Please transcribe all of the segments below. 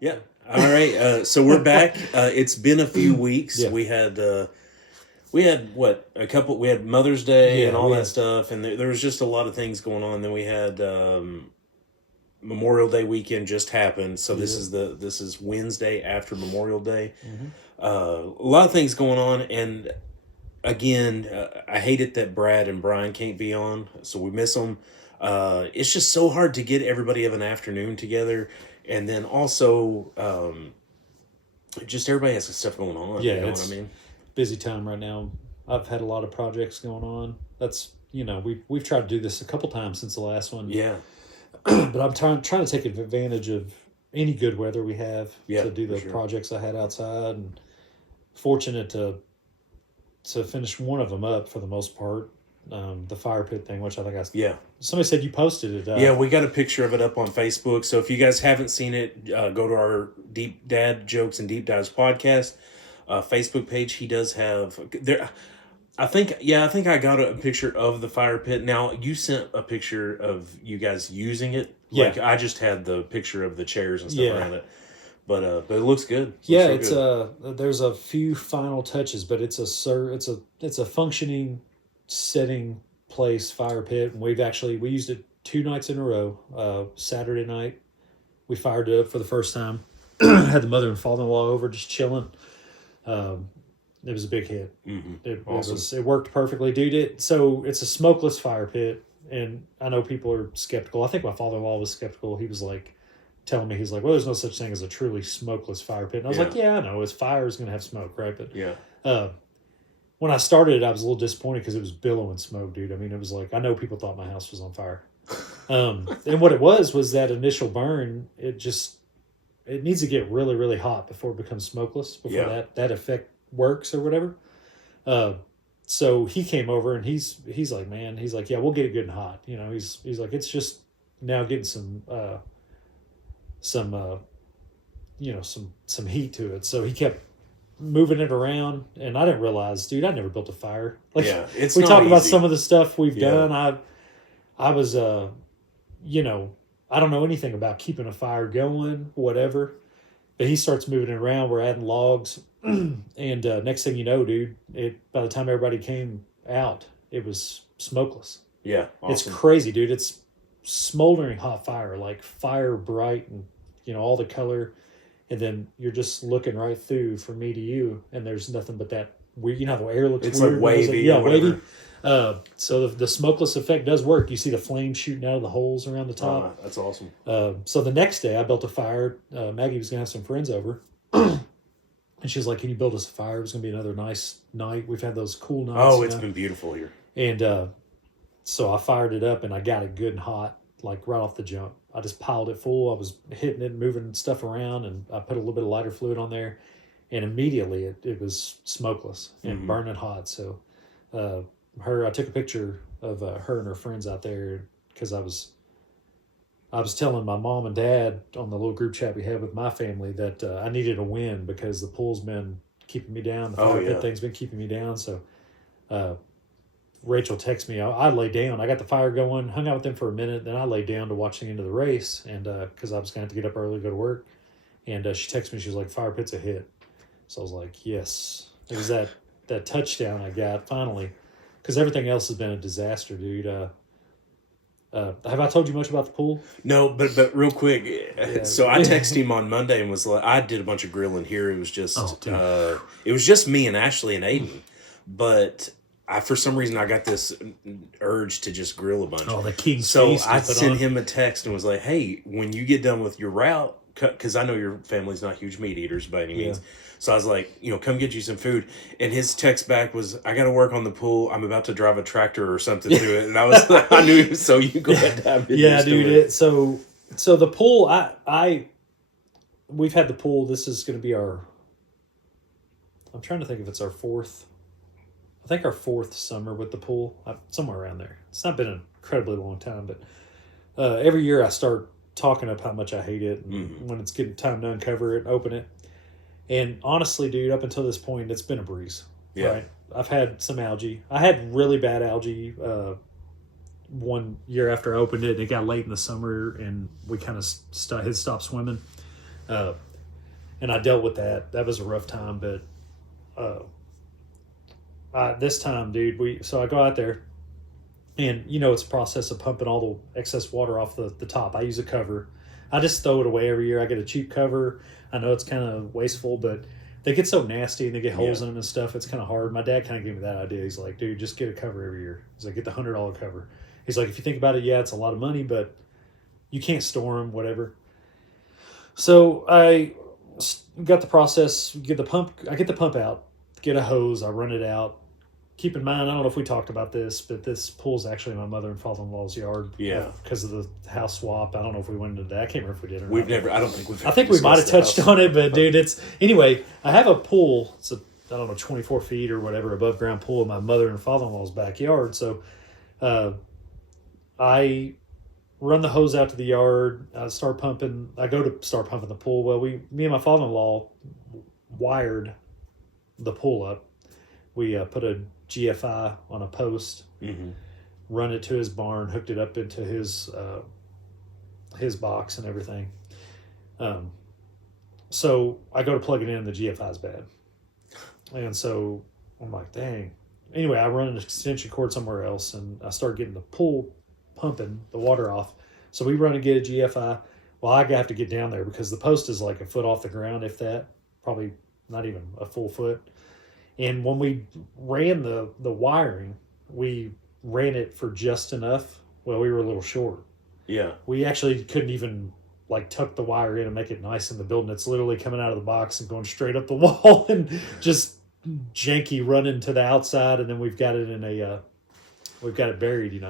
Yeah. All right. So we're back. It's been a few weeks. Yeah. We had what a couple. We had Mother's Day and Yeah, all we that had. stuff, and there was just a lot of things going on. Then we had Memorial Day weekend just happened, so Yeah. this is Wednesday after Memorial Day. Hmm. A lot of things going on, and again, I hate it that Brad and Brian can't be on, so we miss them. It's just so hard to get everybody of an afternoon together, and then also just everybody has stuff going on. Yeah, You know what I it's mean? busy time right now. I've had a lot of projects going on. That's we've tried to do this a couple times since the last one, Yeah, but I'm trying to take advantage of any good weather we have yeah, to do for the sure. projects I had outside, and fortunate to finish one of them up for the most part. The fire pit thing, which I think Yeah, somebody said you posted it. yeah. We got a picture of it up on Facebook. So if you guys haven't seen it, go to our Deep Dad Jokes and Deep Dives podcast Facebook page. He does have there. I think I got a picture of the fire pit. Now you sent a picture of you guys using it. Yeah, Like I just had the picture of the chairs and stuff yeah. around it. But it looks good. Looks Yeah, real it's good. there's a few final touches, but it's a functioning setting place fire pit, and we used it 2 nights in a row. Saturday night we fired it up for the first time. Had the mother and father-in-law over just chilling. Um, it was a big hit. Awesome. It worked perfectly, dude. It's a smokeless fire pit, and I know people are skeptical. I think my father-in-law was skeptical. He was like telling me, he's like, well, there's no such thing as a truly smokeless fire pit. And I was Yeah. like, yeah, I know, it's fire is going to have smoke, right? But Yeah. uh, when I started, I was a little disappointed because it was billowing smoke, dude. I mean, it was like, I know people thought my house was on fire. And what it was that initial burn. It needs to get really, really hot before it becomes smokeless, before Yeah. that effect works or whatever. Uh, so he came over and he's like, man, he's like, yeah, we'll get it good and hot. He's like, it's just now getting some some heat to it. So he kept moving it around, and I didn't realize, dude, I never built a fire. Like Yeah. It's we not talk about easy. some of the stuff we've Yeah. done. I was you know, I don't know anything about keeping a fire going, whatever. But he starts moving it around. We're adding logs, and next thing you know, dude, by the time everybody came out, it was smokeless. Yeah. It's Awesome. crazy, dude. It's smoldering hot fire, like fire bright, and all the color, and then you're just looking right through from me to you, and there's nothing but that weird. You know how the air looks It's weird. like when there's wavy yeah, or whatever. wavy. So the smokeless effect does work. You see the flames shooting out of the holes around the top. That's awesome. So the next day, I built a fire. Maggie was gonna have some friends over, and she was like, "Can you build us a fire? It was gonna be another nice night. We've had those cool nights." Oh, it's been beautiful here. And so I fired it up and I got it good and hot, like right off the jump. I just piled it full. I was hitting it, moving stuff around, and I put a little bit of lighter fluid on there, and immediately it was smokeless and burning hot. So I took a picture of her and her friends out there because I was telling my mom and dad on the little group chat we had with my family that I needed a win because the pool's been keeping me down. The fire pit thing's been keeping me down. So uh, Rachel texted me. I lay down. I got the fire going, hung out with them for a minute. Then I laid down to watch the end of the race, and because I was going to have to get up early to go to work. And she texted me. She was like, "Fire pit's a hit." So I was like, "Yes." It was that touchdown I got finally, because everything else has been a disaster, dude. Have I told you much about the pool? No, but real quick. Yeah. So I texted him on Monday and was like, I did a bunch of grilling here. It was just Oh, dude. it was just me and Ashley and Aiden, but for some reason I got this urge to just grill a bunch. Oh, the king So feast I is put sent on. him a text and was like, "Hey, when you get done with your route, because I know your family's not huge meat eaters by any means." So I was like, come get you some food. And his text back was, "I got to work on the pool. I'm about to drive a tractor or something to it." And I was, I knew. So you go ahead and dive into Yeah, your dude. story. So the pool. We've had the pool. This is going to be our. I'm trying to think if it's our fourth. I think our fourth summer with the pool, somewhere around there. It's not been an incredibly long time, but every year I start talking up how much I hate it, and when it's getting time to uncover it, open it. And honestly, dude, up until this point, it's been a breeze. Yeah. Right? I've had some algae. I had really bad algae one year after I opened it. It got late in the summer, and we kind of had stopped swimming. and I dealt with that. That was a rough time, but this time, dude, so I go out there, and it's a process of pumping all the excess water off the top. I use a cover. I just throw it away every year. I get a cheap cover. I know it's kind of wasteful, but they get so nasty and they get holes in them and stuff. It's kind of hard. My dad kind of gave me that idea. He's like, dude, just get a cover every year. He's like, get the $100 cover. He's like, if you think about it, yeah, it's a lot of money, but you can't store them, whatever. So I got the process, get the pump. I get the pump out, get a hose. I run it out. Keep in mind, I don't know if we talked about this, but this pool's actually my mother and father-in-law's yard. Yeah. Because of the house swap. I don't know if we went into that. I can't remember if we did or not. I don't think we've I think we might have touched on it, but dude, anyway, I have a pool. It's I don't know, 24 feet or whatever above ground pool in my mother and father-in-law's backyard. So I run the hose out to the yard. I start pumping. I go to start pumping the pool. Well, me and my father-in-law wired the pool up. We put a GFI on a post, run it to his barn, hooked it up into his box and everything. So I go to plug it in, the GFI's bad. And so I'm like, dang. Anyway, I run an extension cord somewhere else, and I start getting the pool pumping the water off. So we run and get a GFI. Well, I have to get down there because the post is like a foot off the ground, if that, probably not even a full foot. And when we ran the wiring, we ran it for just enough. Well, we were a little short. Yeah. We actually couldn't even like tuck the wire in and make it nice in the building. It's literally coming out of the box and going straight up the wall and just janky running to the outside. And then we've got it we've got it buried,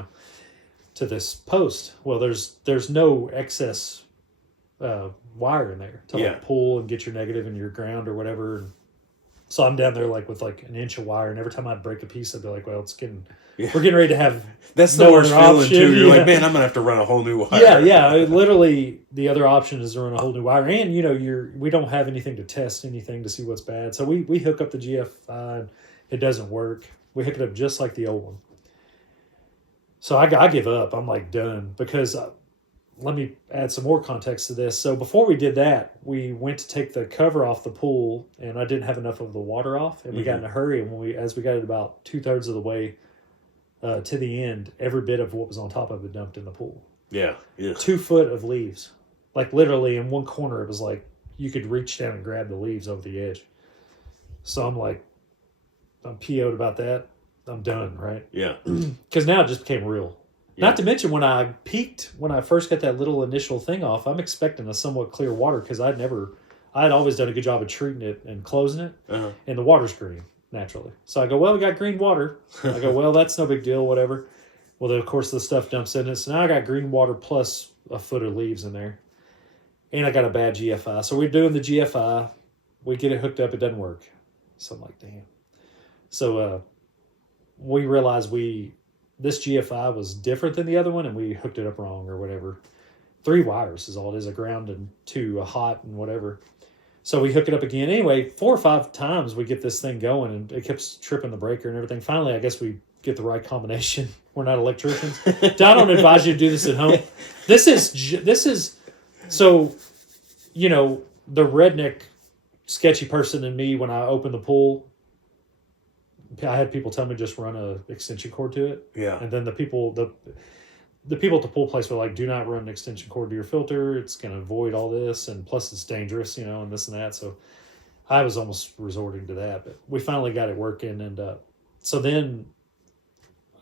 to this post. Well, there's no excess wire in there to like pull and get your negative and your ground or whatever. So I'm down there like with like an inch of wire, and every time I'd break a piece, I'd be like, well, we're getting ready to have that's the worst feeling too. You're like, man, I'm gonna have to run a whole new wire. Yeah. Literally the other option is to run a whole new wire. And we don't have anything to test anything to see what's bad. So we hook up the GFI and it doesn't work. We hook it up just like the old one. So I give up. I'm like done because let me add some more context to this. So before we did that, we went to take the cover off the pool, and I didn't have enough of the water off, and we got in a hurry. And as we got it about 2/3 of the way to the end, every bit of what was on top of it dumped in the pool. Yeah. 2 foot of leaves, like literally in one corner. It was like you could reach down and grab the leaves over the edge. So I'm like, I'm PO'd about that. I'm done, right? Yeah. Because now it just became real. Yeah. Not to mention when I peaked, when I first got that little initial thing off, I'm expecting a somewhat clear water because I'd always done a good job of treating it and closing it, and the water's green naturally. So I go, well, we got green water. I go, well, that's no big deal, whatever. Well, then of course the stuff dumps in it. So now I got green water plus a foot of leaves in there, and I got a bad GFI. So we're doing the GFI, we get it hooked up, it doesn't work. So I'm like, damn. So we realized this GFI was different than the other one, and we hooked it up wrong or whatever. 3 wires is all it is, a ground and 2, a hot and whatever. So we hook it up again. Anyway, 4 or 5 times we get this thing going, and it keeps tripping the breaker and everything. Finally, I guess we get the right combination. We're not electricians. I don't advise you to do this at home. This is so, the redneck sketchy person in me, when I open the pool, I had people tell me just run a extension cord to it. Yeah. And then the people at the pool place were like, do not run an extension cord to your filter. It's going to avoid all this. And plus it's dangerous, and this and that. So I was almost resorting to that, but we finally got it working. And so then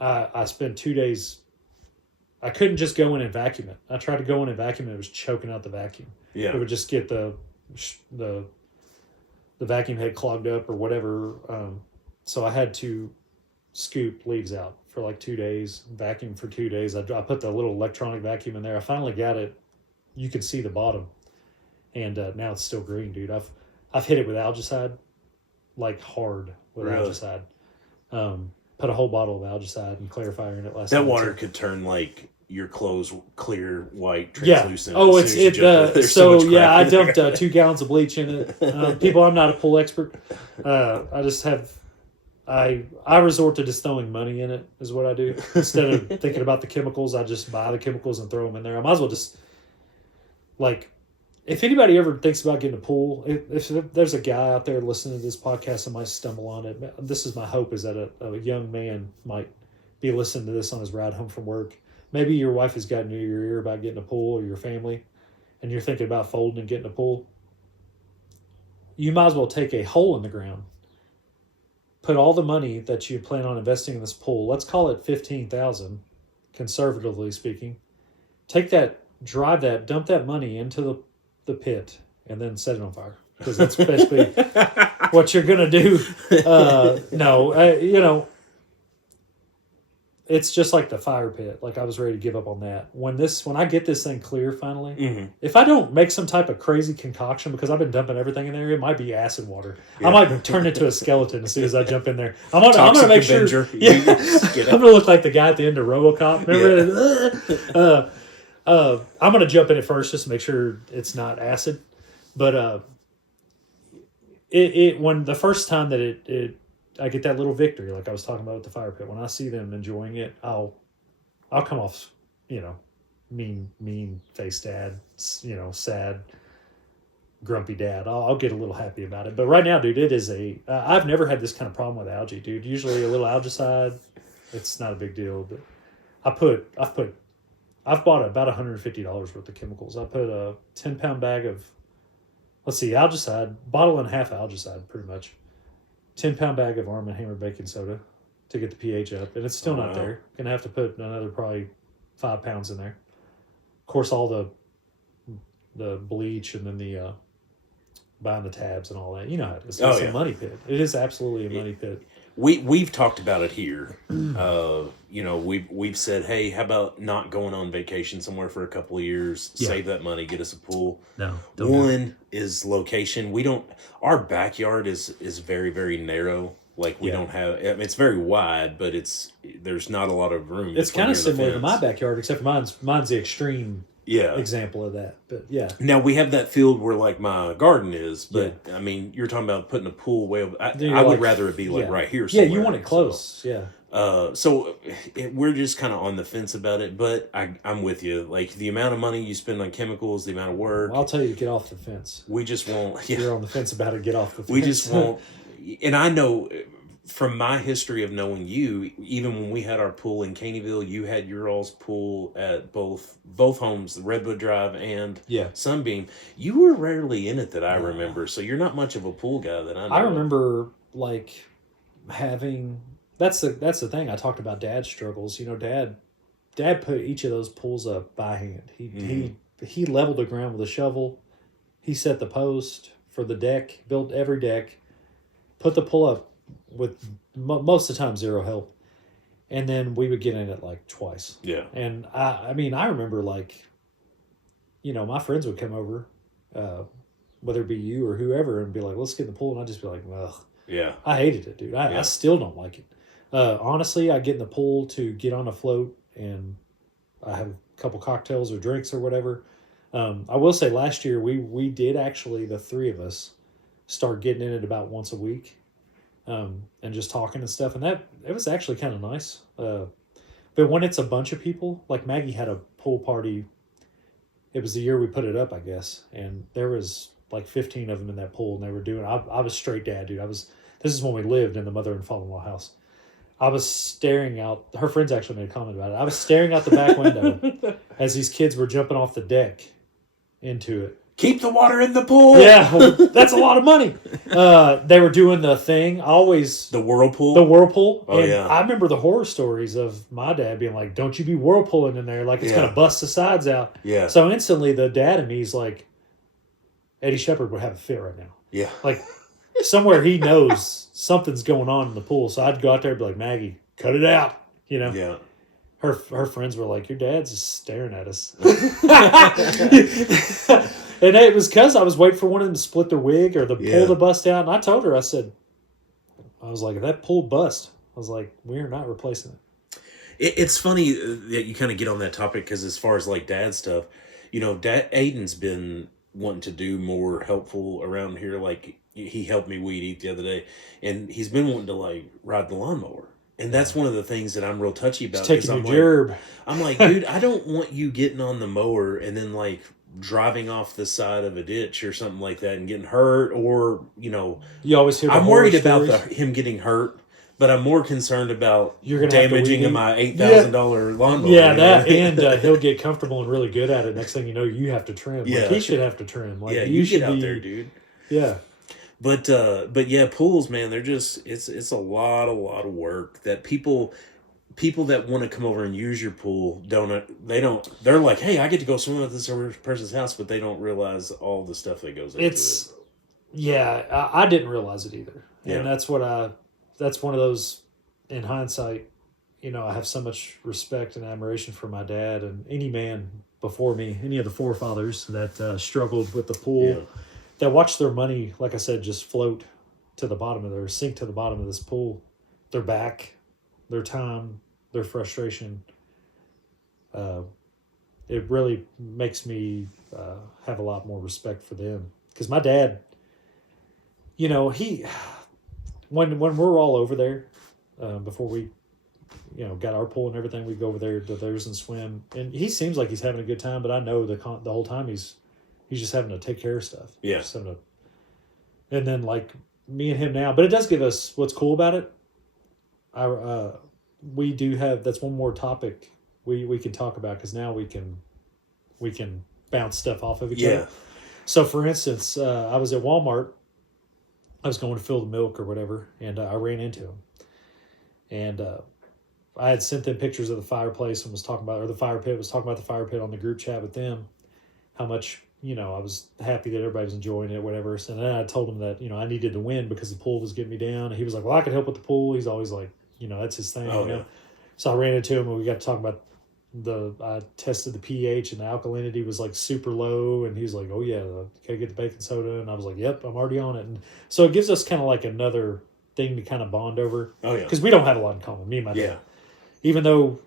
I spent 2 days. I couldn't just go in and vacuum it. I tried to go in and vacuum it. It was choking out the vacuum. Yeah. It would just get the vacuum head clogged up or whatever. So I had to scoop leaves out for like 2 days, vacuum for 2 days. I put the little electronic vacuum in there. I finally got it. You could see the bottom, and now it's still green, dude. I've hit it with algicide, like hard with algicide. Put a whole bottle of algicide and clarifier in it last night. That water could turn like your clothes clear, white, translucent. Yeah. Oh, I dumped 2 gallons of bleach in it. People, I'm not a pool expert. I just have. I resort to just throwing money in it is what I do. Instead of thinking about the chemicals, I just buy the chemicals and throw them in there. I might as well just, like, if anybody ever thinks about getting a pool, if there's a guy out there listening to this podcast that might stumble on it, this is my hope, is that a young man might be listening to this on his ride home from work. Maybe your wife has gotten in your ear about getting a pool, or your family, and you're thinking about folding and getting a pool. You might as well take a hole in the ground. Put all the money that you plan on investing in this pool, let's call it $15,000, conservatively speaking. Take that, dump that money into the pit, and then set it on fire, because that's basically what you're gonna do. It's just like the fire pit. Like, I was ready to give up on that. When I get this thing clear finally, Mm-hmm. if I don't make some type of crazy concoction, because I've been dumping everything in there, it might be acid water. Yeah. I might turn into a skeleton as soon as I jump in there. I'm gonna make sure. Yeah, I'm gonna look like the guy at the end of RoboCop. Remember? Yeah. I'm gonna jump in it first just to make sure it's not acid. But when the first time that I get that little victory, like I was talking about with the fire pit, when I see them enjoying it, I'll come off, mean faced dad, sad, grumpy dad. I'll get a little happy about it. But right now, dude, it is I've never had this kind of problem with algae, dude. Usually a little algicide, it's not a big deal. But I've bought about $150 worth of chemicals. I put a 10-pound bag of, algicide, bottle and a half algicide, pretty much. 10-pound bag of Arm & Hammer baking soda to get the pH up, and it's still not there. Gonna have to put another probably 5 pounds in there. Of course, all the bleach, and then the buying the tabs and all that. You know how it is. It's a money pit. It is absolutely a money pit. We've talked about it here. We've said, hey, how about not going on vacation somewhere for a couple of years, save that money, get us a pool. No. One is location. Our backyard is very, very narrow. Like, we don't have, it's very wide, but there's not a lot of room. It's kind of similar to my backyard, except for mine's the extreme example of that. But yeah. Now we have that field where, like, my garden is, but I mean, you're talking about putting a pool way over. I would rather it be like right here somewhere. Yeah, you want it close. So we're just kind of on the fence about it, but I'm with you. Like, the amount of money you spend on chemicals, the amount of work. I'll tell you to get off the fence. We just won't. Yeah. You're on the fence about it. Get off the fence. We just won't. And I know from my history of knowing you, even when we had our pool in Caneyville, you had your all's pool at both homes, the Redwood Drive and Sunbeam. You were rarely in it that I remember, so you're not much of a pool guy that I know. I remember, like, having... That's the thing. I talked about Dad's struggles. Dad put each of those pools up by hand. He leveled the ground with a shovel. He set the post for the deck, built every deck, put the pool up with most of the time zero help, and then we would get in it like twice. Yeah. And I remember, like, my friends would come over, whether it be you or whoever, and be like, "Let's get in the pool," and I'd just be like, "Ugh." Yeah. I hated it, dude. I still don't like it. Honestly, I get in the pool to get on a float, and I have a couple cocktails or drinks or whatever. I will say, last year we did actually, the three of us, start getting in it about once a week, and just talking and stuff, and it was actually kind of nice. But when it's a bunch of people, like Maggie had a pool party. It was the year we put it up, I guess, and there was like 15 of them in that pool, and they were doing. I was straight dad, dude. This is when we lived in the mother and father-in-law house. I was staring out. Her friends actually made a comment about it. I was staring out the back window as these kids were jumping off the deck into it. Keep the water in the pool. Yeah, well, that's a lot of money. They were doing the thing. The whirlpool. The whirlpool. Oh, and yeah. I remember the horror stories of my dad being like, "Don't you be whirlpooling in there, like it's gonna bust the sides out." Yeah. So instantly, the dad in me is like, Eddie Shepherd would have a fit right now. Yeah. Like, somewhere he knows something's going on in the pool. So I'd go out there and be like, "Maggie, cut it out." Yeah. Her friends were like, "Your dad's just staring at us." And it was because I was waiting for one of them to split their wig or the pool to bust out. And I told her, I was like, if that pool bust, I was like, we're not replacing it. It's funny that you kind of get on that topic, because as far as like dad stuff, Aiden's been wanting to do more helpful around here. Like, he helped me weed eat the other day, and he's been wanting to, like, ride the lawnmower. And that's one of the things that I'm real touchy about. It's taking your gerb. I'm like, dude, I don't want you getting on the mower and then, like, driving off the side of a ditch or something like that and getting hurt, or You always hear the I'm horror worried about stories. him getting hurt, but I'm more concerned about You're gonna have to damaging weed eat. my $8,000 lawnmower. Yeah, that and he'll get comfortable and really good at it. Next thing you know, you have to trim. Yeah. Like he should have to trim. Like Yeah, you you should get out be. there, dude. Yeah, But yeah, pools, man, they're just it's a lot of work that people that want to come over and use your pool they're like, hey, I get to go swim at this other person's house, but they don't realize all the stuff that goes into it. Yeah, I didn't realize it either, Yeah. and that's one of those. In hindsight, I have so much respect and admiration for my dad and any man before me, any of the forefathers that struggled with the pool, Yeah. that watched their money, like I said, just float to the bottom of sink to the bottom of this pool, their back, their time, their frustration. It really makes me have a lot more respect for them, because my dad, he when we're all over there, before we got our pool and everything, we go over there to theirs and swim, and he seems like he's having a good time, but I know the whole time he's just having to take care of stuff. Yeah. Just having to, and then like me and him now, but it does give us, what's cool about it, we do have, that's one more topic we can talk about, because now we can bounce stuff off of each other. So for instance, I was at Walmart, I was going to fill the milk or whatever, and I ran into him, and I had sent them pictures of the fireplace and was talking about, or the fire pit, was talking about the fire pit on the group chat with them, how much I was happy that everybody was enjoying it, whatever. And then I told him that I needed to win because the pool was getting me down, and he was like, well, I could help with the pool. He's always like, that's his thing. Oh, yeah. So I ran into him, and we got to talk about I tested the pH, and the alkalinity was like super low, and he's like, oh yeah, can I get the baking soda? And I was like, yep, I'm already on it. And so it gives us kind of like another thing to kind of bond over. Oh yeah, because we don't have a lot in common, me and my dad. Even though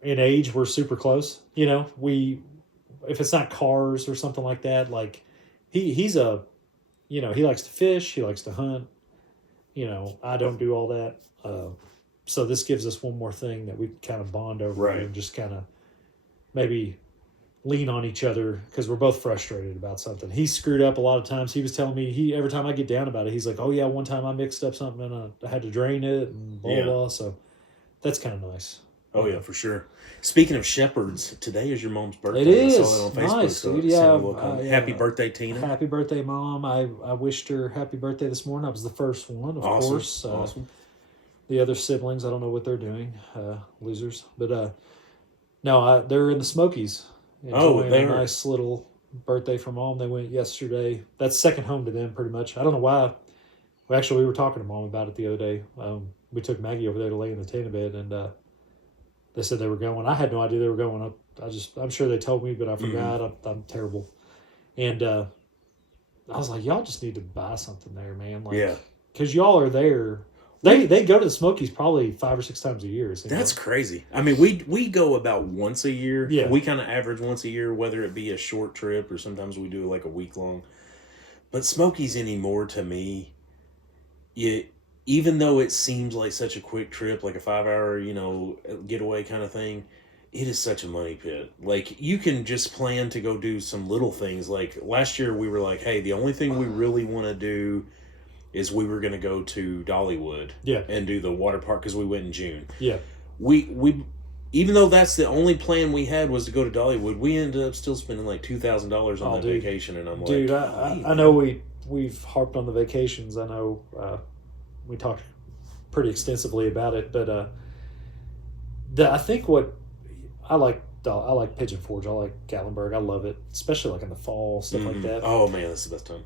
in age we're super close, if it's not cars or something like that, like he's a, he likes to fish, he likes to hunt, I don't do all that. So this gives us one more thing that we can kind of bond over, right, and just kind of maybe lean on each other, because we're both frustrated about something. He screwed up a lot of times. He was telling me, every time I get down about it, he's like, oh yeah, one time I mixed up something and I had to drain it and blah, blah. So that's kind of nice. Oh yeah, for sure. Speaking of shepherds, today is your mom's birthday. It is. I saw it on Facebook. Nice, so dude. Yeah, happy birthday, Tina. Happy birthday, Mom. I wished her happy birthday this morning. I was the first one, of course. Awesome. The other siblings, I don't know what they're doing. Losers. But no, they're in the Smokies. Enjoying a nice little birthday for Mom. They went yesterday. That's second home to them, pretty much. I don't know why. Well, actually, we were talking to Mom about it the other day. We took Maggie over there to lay in the tanning bed, and they said they were going. I had no idea they were going. I'm sure they told me, but I forgot. Mm-hmm. I'm terrible. And I was like, y'all just need to buy something there, man. Like, because y'all are there. They go to the Smokies probably 5 or 6 times a year. That's crazy. I mean, we go about once a year. Yeah. We kind of average once a year, whether it be a short trip or sometimes we do like a week long. But Smokies anymore, to me, even though it seems like such a quick trip, like a 5-hour, getaway kind of thing, it is such a money pit. Like, you can just plan to go do some little things. Like last year we were like, hey, the only thing we really want to do is we were going to go to Dollywood and do the water park, because we went in June. Yeah. We even though that's the only plan we had was to go to Dollywood, we ended up still spending like $2,000 on that vacation, and I'm like, dude, I know we've harped on the vacations. I know we talked pretty extensively about it, but I think what I like Pigeon Forge. I like Gatlinburg. I love it, especially like in the fall, stuff like that. Oh man, that's the best time.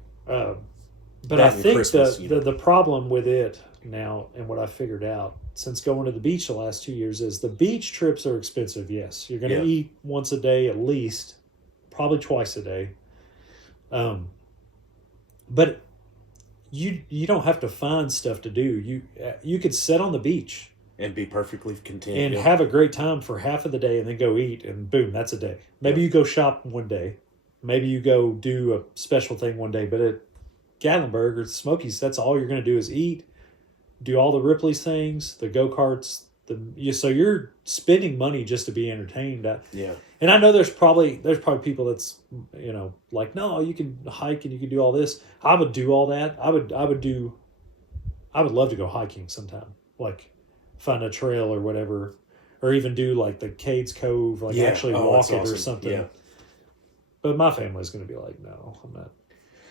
But I think the problem with it now, and what I figured out since going to the beach the last 2 years, is the beach trips are expensive. Yes, you're going to eat once a day at least, probably twice a day. But you don't have to find stuff to do. You could sit on the beach and be perfectly content and have a great time for half of the day, and then go eat, and boom, that's a day. Maybe you go shop one day, maybe you go do a special thing one day, but at Gatlinburg or Smokies, that's all you're going to do is eat, do all the Ripley's things, the go-karts, So you're spending money just to be entertained. Yeah. And I know there's probably people that's like, no, you can hike and you can do all this. I would do all that. I would love to go hiking sometime, like find a trail or whatever, or even do like the Cades Cove, like actually walk it or something. Yeah. But my family's going to be like, no, I'm not.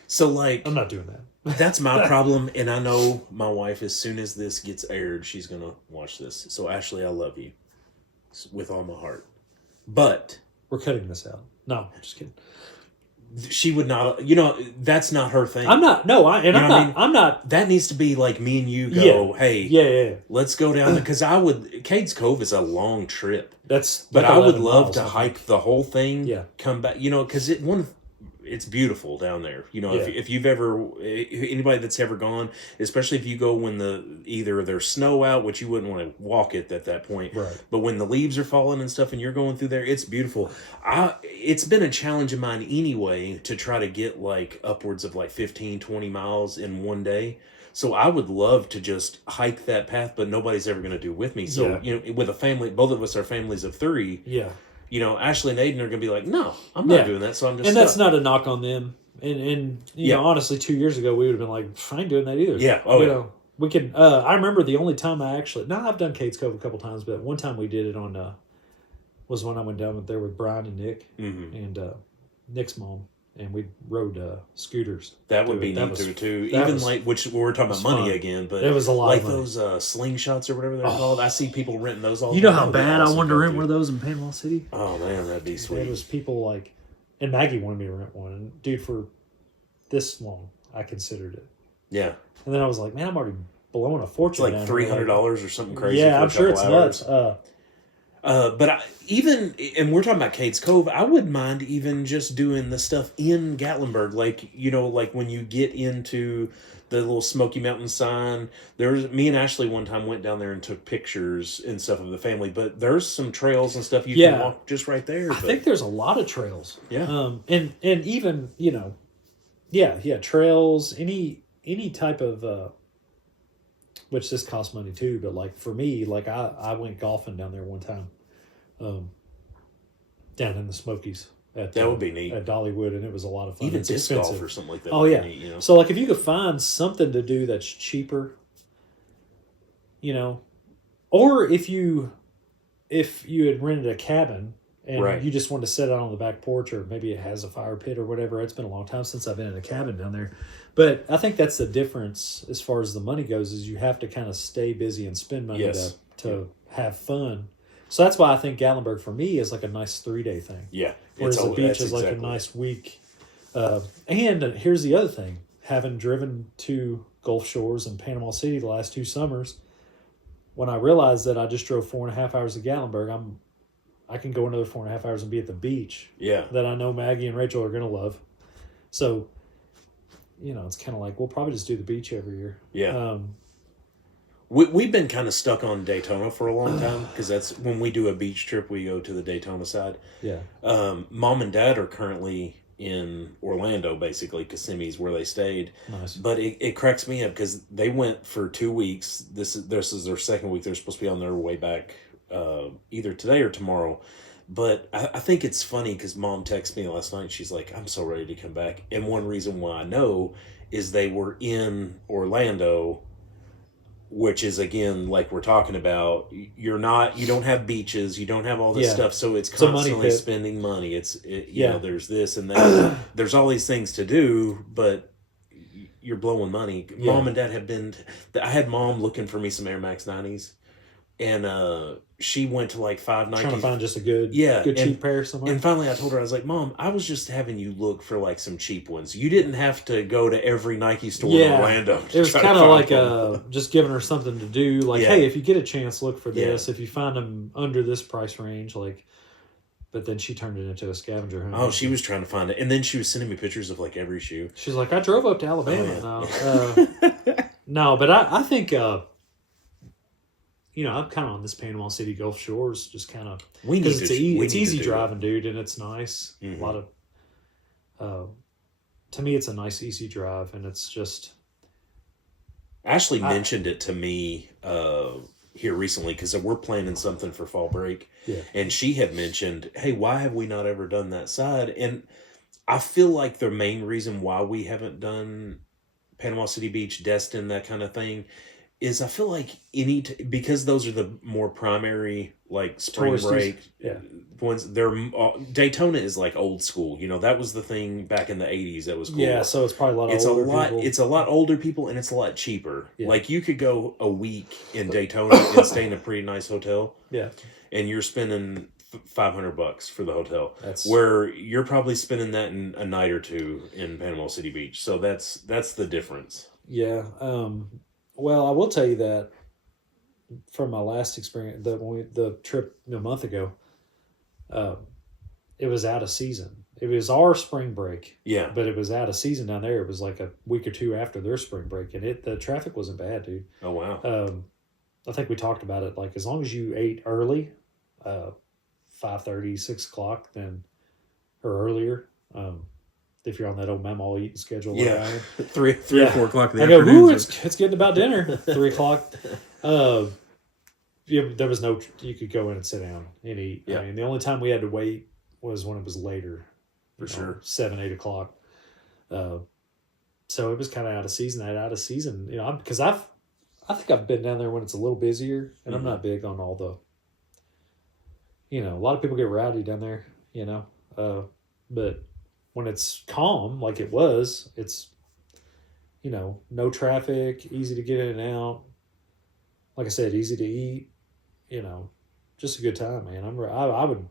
So like, I'm not doing that. That's my problem, and I know my wife, as soon as this gets aired, she's going to watch this. So, Ashley, I love you with all my heart. But... We're cutting this out. No, just kidding. She would not... that's not her thing. I'm not... No, I'm not... That needs to be like me and you go, hey... Yeah. Let's go down there. Because Cades Cove is a long trip. But I would love to hike the whole thing. Yeah. Come back. Because it's beautiful down there. If you've ever, anybody that's ever gone, especially if you go when either there's snow out, which you wouldn't want to walk it at that point, right. But when the leaves are falling and stuff and you're going through there, it's beautiful. It's been a challenge of mine anyway to try to get like upwards of like 15, 20 miles in one day. So I would love to just hike that path, but nobody's ever going to do with me. So, with a family, both of us are families of 3. Yeah. Ashley and Aiden are going to be like, no, I'm not doing that, so I'm just And stuck. that's not a knock on them. And honestly, 2 years ago, we would have been like, I ain't doing that either. Yeah. We could, I remember the only time I've done Cades Cove a couple times, but one time we did it was when I went down there with Brian and Nick and Nick's mom. And we rode scooters. That would be neat too. Even which we're talking about money again, but it was a lot. Like those slingshots or whatever they're called. I see people renting those all the time. You know how bad I wanted to rent one of those in Panama City? Oh man, that'd be sweet. It was people like, and Maggie wanted me to rent one. And dude, for this long, I considered it. Yeah. And then I was like, man, I'm already blowing a fortune. It's like $300 or something crazy. Yeah, for I'm sure it's hours. nuts. But and we're talking about Cades Cove, I wouldn't mind even just doing the stuff in Gatlinburg, like when you get into the little Smoky Mountain sign. Me and Ashley one time went down there and took pictures and stuff of the family, but there's some trails and stuff you can walk just right there. I think there's a lot of trails. Yeah. And even, trails, any type of, which this costs money too, but like for me, like I went golfing down there one time, down in the Smokies. That would be neat at Dollywood, and it was a lot of fun. Even disc golf or something like that. Oh yeah. Neat, So like if you could find something to do that's cheaper, or if you had rented a cabin and you just wanted to sit out on the back porch, or maybe it has a fire pit or whatever. It's been a long time since I've been in a cabin down there. But I think that's the difference as far as the money goes, is you have to kind of stay busy and spend money to have fun. So that's why I think Gatlinburg for me is like a nice 3-day thing. Yeah. Whereas the beach is like a nice week. And here's the other thing. Having driven to Gulf Shores and Panama City the last 2 summers, when I realized that I just drove 4.5 hours to Gatlinburg, I can go another 4.5 hours and be at the beach. Yeah. That I know Maggie and Rachel are going to love. So, it's kind of like, we'll probably just do the beach every year. Yeah. We've been kind of stuck on Daytona for a long time, because that's when we do a beach trip, we go to the Daytona side. Yeah. Mom and Dad are currently in Orlando, basically, Kissimmee's where they stayed. Nice. But it cracks me up because they went for 2 weeks. This is their second week. They're supposed to be on their way back either today or tomorrow. But I think it's funny because Mom texted me last night. She's like, I'm so ready to come back. And one reason why I know is they were in Orlando, which is, again, like we're talking about, you don't have beaches, you don't have all this stuff, so it's constantly spending money. There's this and that. There's all these things to do, but you're blowing money. Yeah. Mom and Dad I had Mom looking for me some Air Max 90s, and she went to like 5 Nikes. Trying to find just a good cheap pair somewhere. And finally I told her, I was like, Mom, I was just having you look for like some cheap ones. You didn't have to go to every Nike store in Orlando. It was kind of like just giving her something to do. Like, hey, if you get a chance, look for this. If you find them under this price range, like... But then she turned it into a scavenger hunt. Oh, she was trying to find it. And then she was sending me pictures of like every shoe. She's like, I drove up to Alabama. No, but I think... I'm kind of on this Panama City Gulf Shores, just kind of because it's easy driving, dude, and it's nice. Mm-hmm. A lot of, to me, it's a nice easy drive, and it's just. Ashley mentioned it to me here recently because we're planning something for fall break. Yeah. And she had mentioned, hey, why have we not ever done that side? And I feel like the main reason why we haven't done Panama City Beach, Destin, that kind of thing, is I feel like because those are the more primary like spring Touristies. break Yeah. ones. They're Daytona is like old school. You know, that was the thing back in the 80s. That was cool. Yeah, so it's probably a lot of older people. It's a lot older people, and it's a lot cheaper. Yeah. Like you could go a week in Daytona and stay in a pretty nice hotel. Yeah. And you're spending $500 for the hotel. That's where you're probably spending that in a night or two in Panama City Beach. So that's the difference. Yeah. Well, I will tell you that from my last experience, the trip a month ago, it was out of season. It was our spring break. Yeah. But it was out of season down there. It was like a week or two after their spring break, and the traffic wasn't bad, dude. Oh wow. I think we talked about it. Like as long as you ate early, 5:30, 6 o'clock, then or earlier. If you're on that old mammal eating schedule, like yeah, I am. 3 or 4 o'clock. I go, ooh, it's getting about dinner. 3 o'clock. Yeah, there was no. You could go in and sit down and eat. Yeah. I mean, the only time we had to wait was when it was later. For sure. 7, 8 o'clock. So it was kind of out of season. You know, because I think I've been down there when it's a little busier, and I'm not big on all the. You know, a lot of people get rowdy down there. You know, but when it's calm, like it was, it's, you know, no traffic, easy to get in and out. Like I said, easy to eat, you know, just a good time, man. I would,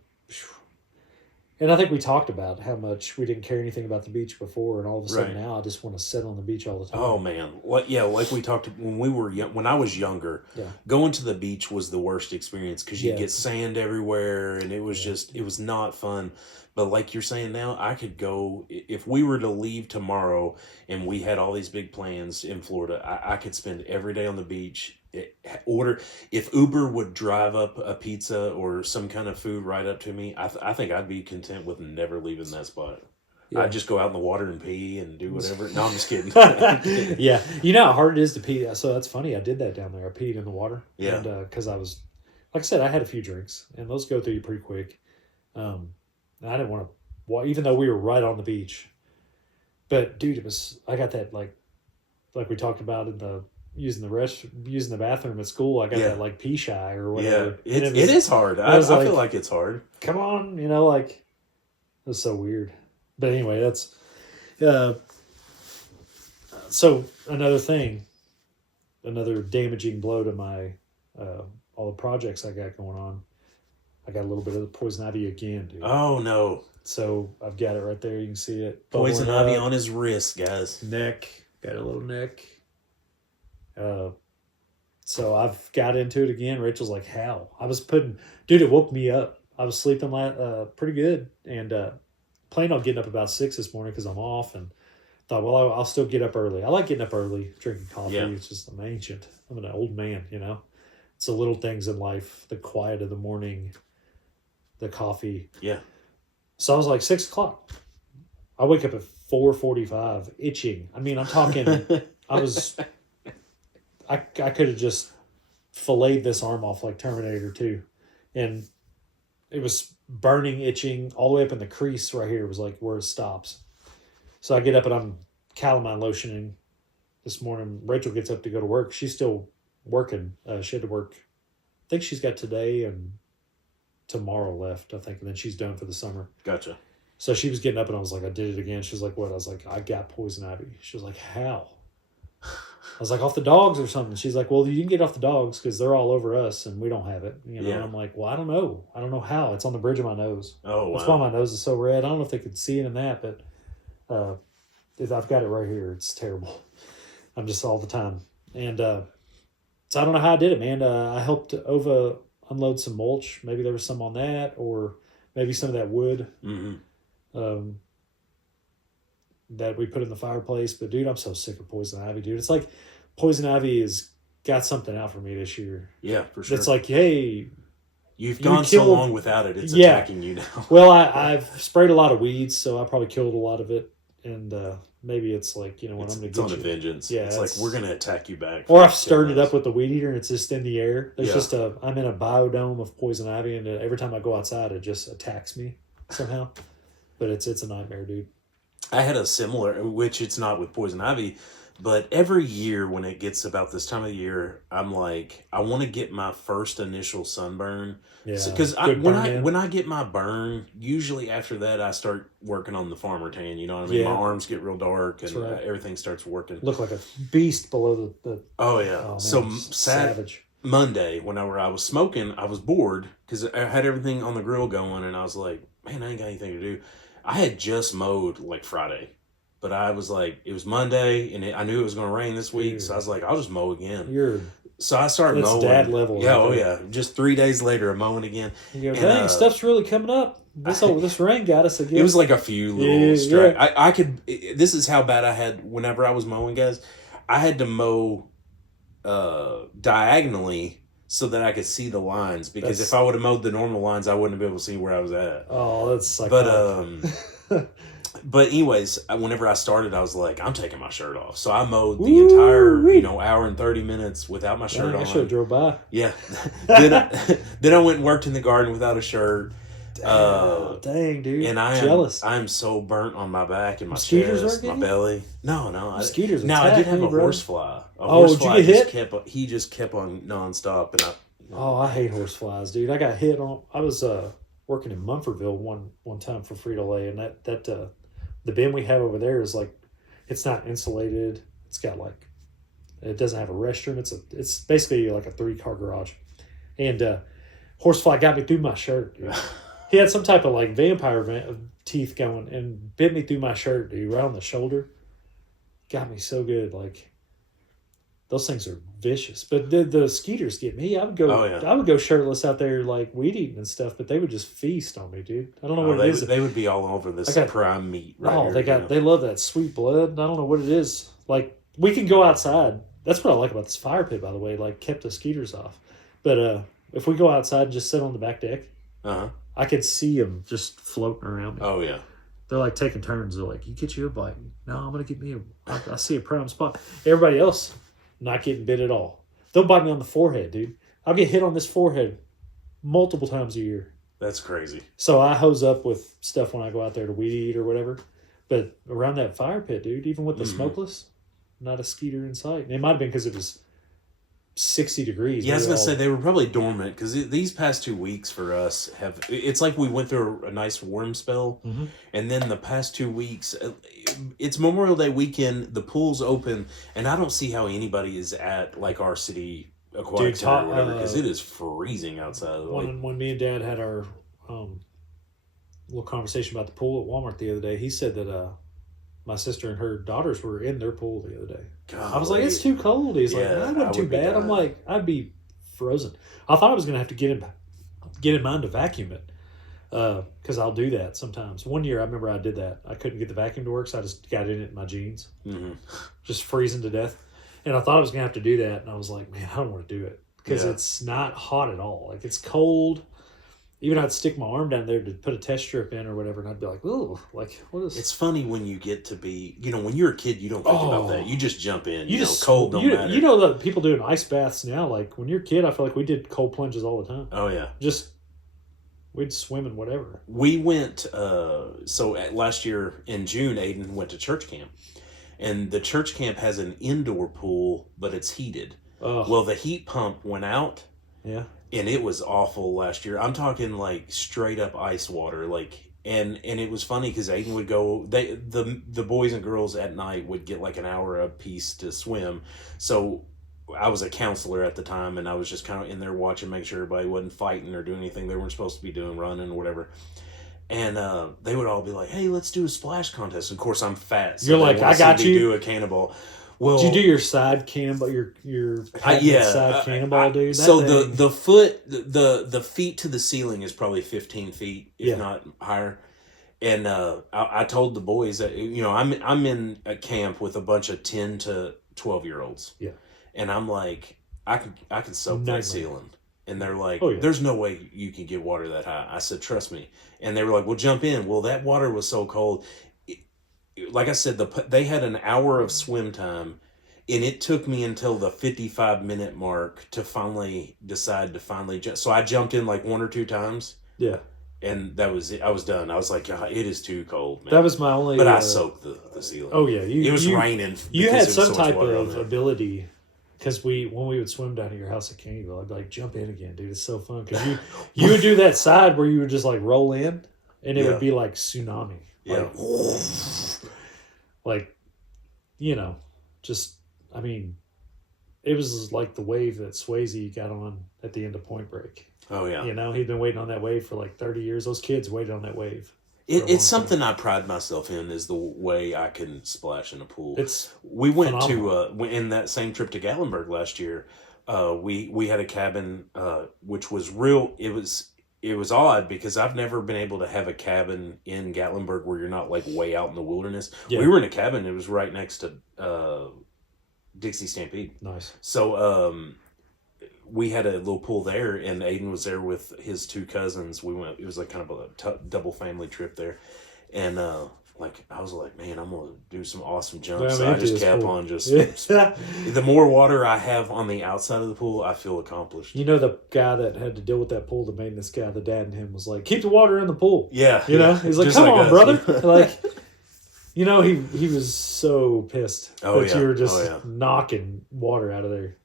and I think we talked about how much we didn't care anything about the beach before, and all of a sudden now I just want to sit on the beach all the time. Oh man, like we talked when we were young, when I was younger. Yeah. Going to the beach was the worst experience because you get sand everywhere, and it was it was not fun. But like you're saying now, I could go if we were to leave tomorrow and we had all these big plans in Florida. I could spend every day on the beach. If Uber would drive up a pizza or some kind of food right up to me, I think I'd be content with never leaving that spot. Yeah. I'd just go out in the water and pee and do whatever. No, I'm just kidding. Yeah, you know how hard it is to pee. So that's funny. I did that down there. I peed in the water. Yeah, and because I was, like I said, I had a few drinks, and those go through you pretty quick. I didn't want to, even though we were right on the beach. But dude, I got that like we talked about in the using the bathroom at school. I got that like pee shy or whatever. Yeah, it is hard. I feel like it's hard. Come on, you know, like it was so weird. But anyway, that's so another damaging blow to my all the projects I got going on. I got a little bit of the poison ivy again, dude. Oh no! So I've got it right there. You can see it. Poison ivy on his wrist, guys. Neck. Got a little neck. So I've got into it again. Rachel's like, how? Dude, it woke me up. I was sleeping pretty good, and planned on getting up about 6 this morning because I'm off, and thought, well, I'll still get up early. I like getting up early, drinking coffee. Yeah. It's just I'm ancient. I'm an old man, you know. It's the little things in life, the quiet of the morning, the coffee. Yeah. So I was like 6 o'clock. I wake up at 4:45, itching. I mean, I'm talking. I could have just filleted this arm off like Terminator 2, and it was burning, itching all the way up in the crease right here. Was like where it stops. So I get up and I'm calamine lotioning this morning. Rachel gets up to go to work. She's still working. She had to work. I think she's got today and tomorrow left, I think, and then she's done for the summer. Gotcha. So she was getting up and I was like, I did it again. She was like, what? I was like, I got poison ivy. She was like, how? I was like, off the dogs or something. She's like, well, you can get off the dogs because they're all over us and we don't have it. You know, and I'm like, well, I don't know. I don't know how. It's on the bridge of my nose. Oh, wow. That's why my nose is so red. I don't know if they could see it in that, but I've got it right here. It's terrible. I'm just all the time. And so I don't know how I did it, man. I helped Ova unload some mulch. Maybe there was some on that, or maybe some of that wood that we put in the fireplace. But dude, I'm so sick of poison ivy, dude. It's like poison ivy has got something out for me this year. Yeah, for sure. It's like, hey, you've gone so long without it. It's attacking you now. Well, I've sprayed a lot of weeds, so I probably killed a lot of it. And maybe it's like, when I'm going It's to on get a you. vengeance. Yeah, It's like we're gonna attack you back. Or for I've stirred it killing up us. with the weed eater and it's just in the air. There's Yeah. just I'm in a biodome of poison ivy, and every time I go outside, it just attacks me somehow. But it's a nightmare, dude. I had a similar, which it's not with poison ivy, but every year when it gets about this time of year, I'm like, I want to get my first initial sunburn. Yeah, Because good burn in. when I get my burn, usually after that I start working on the farmer tan. You know what I mean? Yeah. My arms get real dark and right. everything starts working. Look like a beast below the Oh yeah. man, So savage. Monday, whenever I was smoking, I was bored because I had everything on the grill going, and I was like, man, I ain't got anything to do. I had just mowed like Friday, but I was like, it was Monday, and I knew it was going to rain this week, Dude. so I was like, I'll just mow again. You're So I started that's mowing. dad level. Yeah, right oh there. yeah. Just 3 days later, I'm mowing again. You go, And, dang, stuff's really coming up. This rain got us again. It was like a few little Yeah, strike. yeah. I could. This is how bad I had whenever I was mowing, guys. I had to mow diagonally so that I could see the lines, because if I would have mowed the normal lines, I wouldn't have been able to see where I was at. Oh, that's like. But anyways, whenever I started, I was like, I'm taking my shirt off. So I mowed the entire, hour and 30 minutes without my shirt on. I should have drove by. Yeah. then I went and worked in the garden without a shirt. Dang, dude. And I jealous. am so burnt on my back and my Mosquitoes chest, my belly. No. Mosquitoes. Now I did have a bro. horsefly. Did you get hit? He just kept on nonstop, and I hate horseflies, dude. I got hit on. I was working in Mumfordville one time for Frito-Lay, and that the bin we have over there is like, it's not insulated. It's got like, it doesn't have a restroom. It's basically like a 3-car garage, and horsefly got me through my shirt, dude. He had some type of like vampire teeth going and bit me through my shirt, dude, right on the shoulder. Got me so good. Like, those things are vicious. But the skeeters get me. I would go shirtless out there like weed eating and stuff, but they would just feast on me, dude. I don't know what it is. They would be all over this prime meat. Right They love that sweet blood. I don't know what it is. Like, we can go outside. That's what I like about this fire pit, by the way. Like, kept the skeeters off. But if we go outside and just sit on the back deck, I could see them just floating around me. Oh yeah. They're like taking turns. They're like, you get you a bite. No, I'm going to get me I see a prime spot. Everybody else not getting bit at all. They'll bite me on the forehead, dude. I'll get hit on this forehead multiple times a year. That's crazy. So I hose up with stuff when I go out there to weed eat or whatever. But around that fire pit, dude, even with the smokeless, not a skeeter in sight. And it might have been because it was 60 degrees. Yeah, I was going to say they were probably dormant, because these past 2 weeks for us it's like we went through a nice warm spell, and then the past 2 weeks, it's Memorial Day weekend, the pool's open, and I don't see how anybody is at like our city aquatic center or whatever, because it is freezing outside. When me and Dad had our little conversation about the pool at Walmart the other day, he said that my sister and her daughters were in their pool the other day. God, I was like, it's too cold. He's like, that wasn't too bad. I'm like, I'd be frozen. I thought I was going to have to get in mind to vacuum it, because I'll do that sometimes. One year, I remember I did that. I couldn't get the vacuum to work, so I just got in it in my jeans, just freezing to death. And I thought I was going to have to do that, and I was like, man, I don't want to do it, because it's not hot at all. Like, it's cold. Even I'd stick my arm down there to put a test strip in or whatever, and I'd be like, "Ooh, like what is?" It's funny when you get to be, when you're a kid, you don't think about that. You just jump in. Cold don't matter. You know that people doing ice baths now. Like, when you're a kid, I feel like we did cold plunges all the time. Oh yeah, we'd swim in whatever. We went. Last year in June, Aiden went to church camp, and the church camp has an indoor pool, but it's heated. Well, the heat pump went out. Yeah. And it was awful last year. I'm talking like straight up ice water, and it was funny because Aiden would go. The boys and girls at night would get like an hour a piece to swim. So I was a counselor at the time, and I was just kind of in there watching, make sure everybody wasn't fighting or doing anything they weren't supposed to be doing, running or whatever. And they would all be like, "Hey, let's do a splash contest." Of course, I'm fat. So you're like, "I got you." Do a cannonball. Well, did you do your side cannonball? Your side cannonball, dude. The feet to the ceiling is probably 15 feet, if not higher. And I told the boys that I'm in a camp with a bunch of 10 to 12-year-olds. Yeah, and I'm like, I can soak that ceiling. And they're like, oh, yeah. There's no way you can get water that high. I said, trust me. And they were like, well, jump in. Well, that water was so cold. like I said, they had an hour of swim time, and it took me until the 55-minute mark to finally decide to finally jump. So I jumped in like 1 or 2 times. Yeah. And that was it. I was done. I was like, God, it is too cold, man. That was my only. But I soaked the ceiling. Oh yeah, it was raining. You had some so type of ability, because when we would swim down at your house at Caneyville, I'd be like, jump in again, dude. It's so fun, because you would do that side where you would just like roll in, and it would be like tsunami. Yeah. Like, just, I mean, it was like the wave that Swayze got on at the end of Point Break. Oh, yeah. He'd been waiting on that wave for like 30 years. Those kids waited on that wave. It's something I pride myself in, is the way I can splash in a pool. We went phenomenal. to, in that same trip to Gatlinburg last year, we had a cabin, which was real. It was odd, because I've never been able to have a cabin in Gatlinburg where you're not like way out in the wilderness. Yeah. We were in a cabin. It was right next to Dixie Stampede. Nice. So we had a little pool there, and Aiden was there with his 2 cousins. We went. It was like kind of a double family trip there, and I was like, man, I'm gonna do some awesome jumps. So I just kept on just. The more water I have on the outside of the pool, I feel accomplished. The guy that had to deal with that pool, the maintenance guy, the dad and him was like, keep the water in the pool. Yeah. He's like, come on, brother. Like, he was so pissed that you were just knocking water out of there.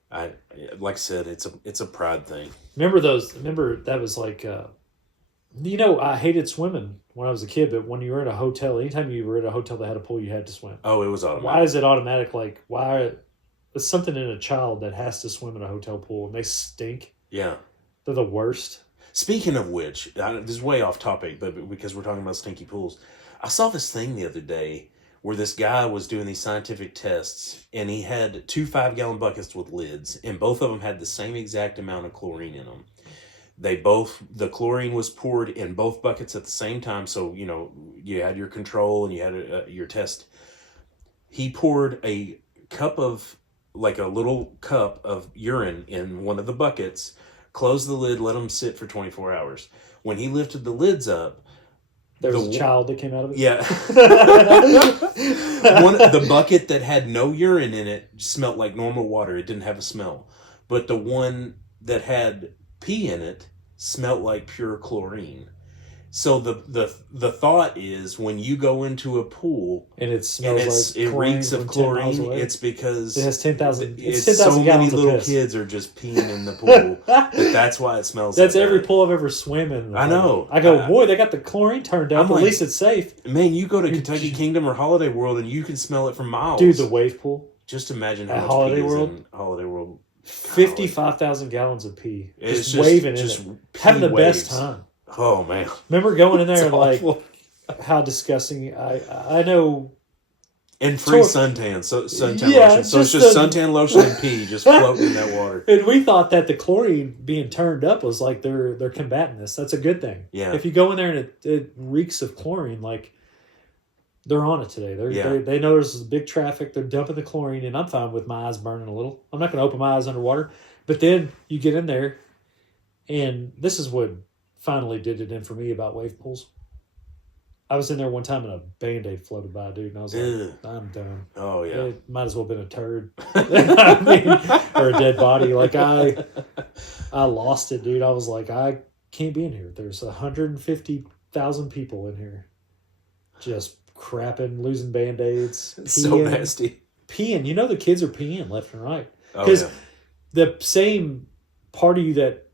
Like I said, it's a pride thing. Remember that was like, I hated swimming when I was a kid, but when you were at a hotel, anytime you were at a hotel that had a pool, you had to swim. Oh, it was automatic. Why is it automatic? Like, why? It's something in a child that has to swim in a hotel pool, and they stink. Yeah. They're the worst. Speaking of which, this is way off topic, but because we're talking about stinky pools, I saw this thing the other day where this guy was doing these scientific tests, and he had 2 5-gallon buckets with lids, and both of them had the same exact amount of chlorine in them. The chlorine was poured in both buckets at the same time, so, you had your control and you had your test. He poured a little cup of urine in one of the buckets, closed the lid, let them sit for 24 hours. When he lifted the lids up, there was a child that came out of it? Yeah. The bucket that had no urine in it smelled like normal water. It didn't have a smell. But the one that had pee in it smelled like pure chlorine. So the thought is, when you go into a pool and it smells it reeks of chlorine, it's because it has 10,000. It's so many little kids are just peeing in the pool. That's why it smells. That's every pool I've ever swam in. I know. I go, boy, they got the chlorine turned up. At least it's safe. Man, you go to Kentucky Kingdom or Holiday World and you can smell it from miles. Dude, the wave pool. Just imagine how much Holiday pee World. is in Holiday World. 55,000 gallons of pee. Just waving just in it. Having the best time. Oh, man. Remember going in there and like, how disgusting. I know. And free suntan lotion. So it's just suntan lotion and pee just floating in that water. And we thought that the chlorine being turned up was like they're combating this. That's a good thing. Yeah. If you go in there and it reeks of chlorine, like, they're on it today. They know there's big traffic. They're dumping the chlorine, and I'm fine with my eyes burning a little. I'm not going to open my eyes underwater. But then you get in there, and this is what finally did it in for me about wave pools. I was in there one time and a Band-Aid floated by, dude, and I was like, I'm done. Oh, yeah. It might as well have been a turd. I mean, or a dead body. Like, I lost it, dude. I was like, I can't be in here. There's 150,000 people in here. Just crapping, losing Band-Aids. It's so nasty. Peeing. The kids are peeing left and right. Because the same part of you that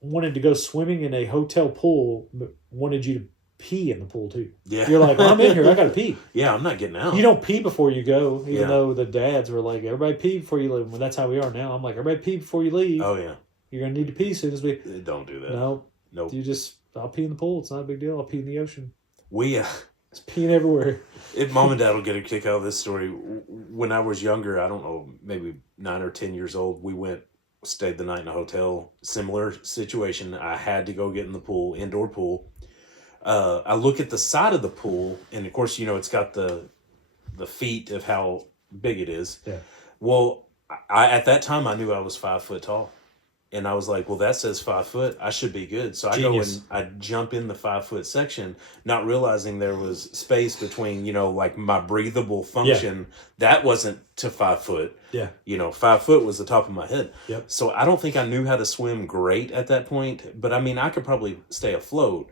wanted to go swimming in a hotel pool wanted you to pee in the pool too. Yeah. You're like, well, I'm in here, I gotta pee. Yeah, I'm not getting out. You don't pee before you go, even though the dads were like, everybody pee before you leave. Well, that's how we are now. I'm like, everybody pee before you leave. Oh, yeah. You're gonna need to pee as soon as we... Don't do that. No. Nope. I'll pee in the pool. It's not a big deal. I'll pee in the ocean. It's peeing everywhere. Mom and Dad will get a kick out of this story. When I was younger, I don't know, maybe 9 or 10 years old, we stayed the night in a hotel. Similar situation. I had to go get in the pool, indoor pool. I look at the side of the pool, and of course, it's got the feet of how big it is. Yeah. Well, at that time, I knew I was 5 foot tall. And I was like, well, that says 5 foot. I should be good. So I go Genius. and I jump in the 5 foot section, not realizing there was space between, like my breathable Yeah. function. That wasn't to 5 foot. Yeah. 5 foot was the top of my head. Yep. So I don't think I knew how to swim great at that point. But I mean, I could probably stay afloat.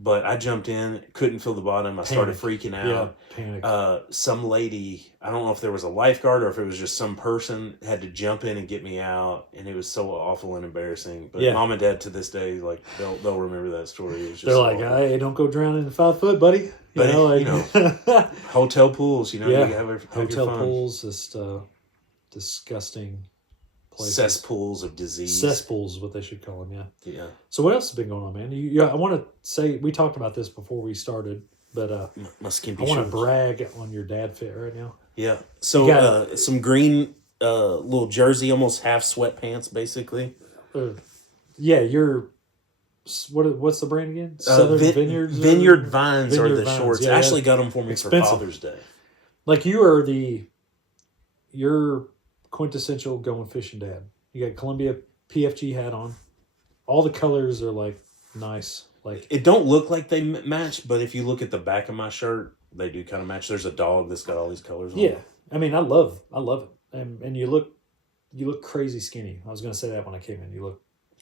But I jumped in, couldn't feel the bottom. I started freaking out. Panic. Some lady, I don't know if there was a lifeguard or if it was just some person, had to jump in and get me out, and it was so awful and embarrassing. But mom and dad to this day, like they'll remember that story. It was just They're like, "Hey, don't go drowning in 5 foot, buddy." Hotel pools. You have hotel fun. pools, just disgusting places. Cesspools of disease. Cesspools is what they should call them. Yeah. Yeah. So what else has been going on, man? I want to say we talked about this before we started, but my skimpy I want to shorts. brag on your dad fit right now. Yeah. So some green little jersey, almost half sweatpants, basically. You're what's the brand again? Southern Vineyards. Vineyard Vines Vineyard are the Vines. shorts. Yeah, Ashley got them for me for Father's Day. Like you're quintessential going fishing dad. You got Columbia PFG hat on. All the colors are like nice. Like it don't look like they match, but if you look at the back of my shirt, they do kind of match. There's a dog that's got all these colors on. Yeah, I mean, I love it, and you look crazy skinny. I was gonna say that when I came in.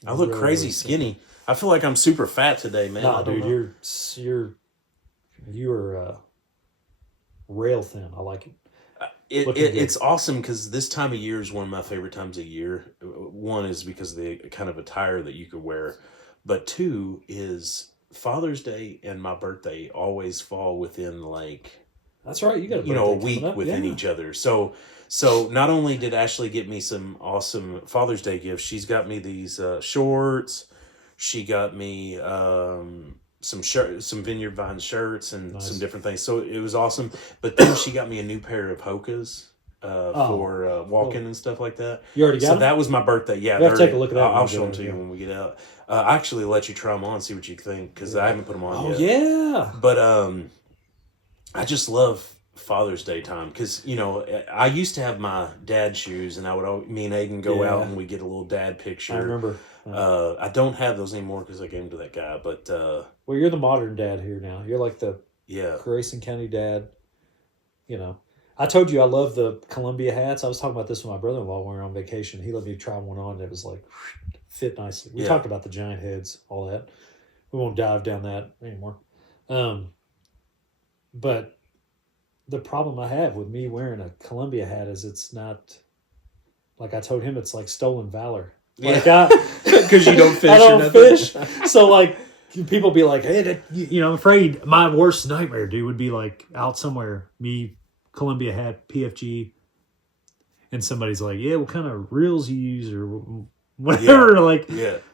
I look really, crazy really skinny. I feel like I'm super fat today, man. Nah, dude, you're rail thin. I like it. It's awesome because this time of year is one of my favorite times of year. One is because of the kind of attire that you could wear, but two is Father's Day and my birthday always fall within like. That's right. You got a week within each other. So not only did Ashley get me some awesome Father's Day gifts, she's got me these shorts. She got me some Vineyard Vine shirts and some different things. So it was awesome. But then she got me a new pair of Hokas for walking and stuff like that. You already got them? That was my birthday. Yeah, you have to take a look at that. I'll show them to you when we get out. I actually let you try them on, see what you think, because I haven't put them on yet. Oh yeah. But I just love Father's Day time because I used to have my dad shoes, and me and Aiden go out and we get a little dad picture. I remember. I don't have those anymore because I gave them to that guy. But well, you're the modern dad here now. You're like the Yeah. Grayson County dad. You know, I told you I love the Columbia hats. I was talking about this with my brother-in-law when we were on vacation. He let me try one on. And it was like fit nicely. We talked about the giant heads, all that. We won't dive down that anymore. But the problem I have with me wearing a Columbia hat is it's not, like I told him, it's like stolen valor. Like because you don't fish. I don't fish. So like people be like, hey, I'm afraid my worst nightmare, dude, would be like out somewhere, me, Columbia hat, PFG, and somebody's like, yeah, what kind of reels you use or whatever, what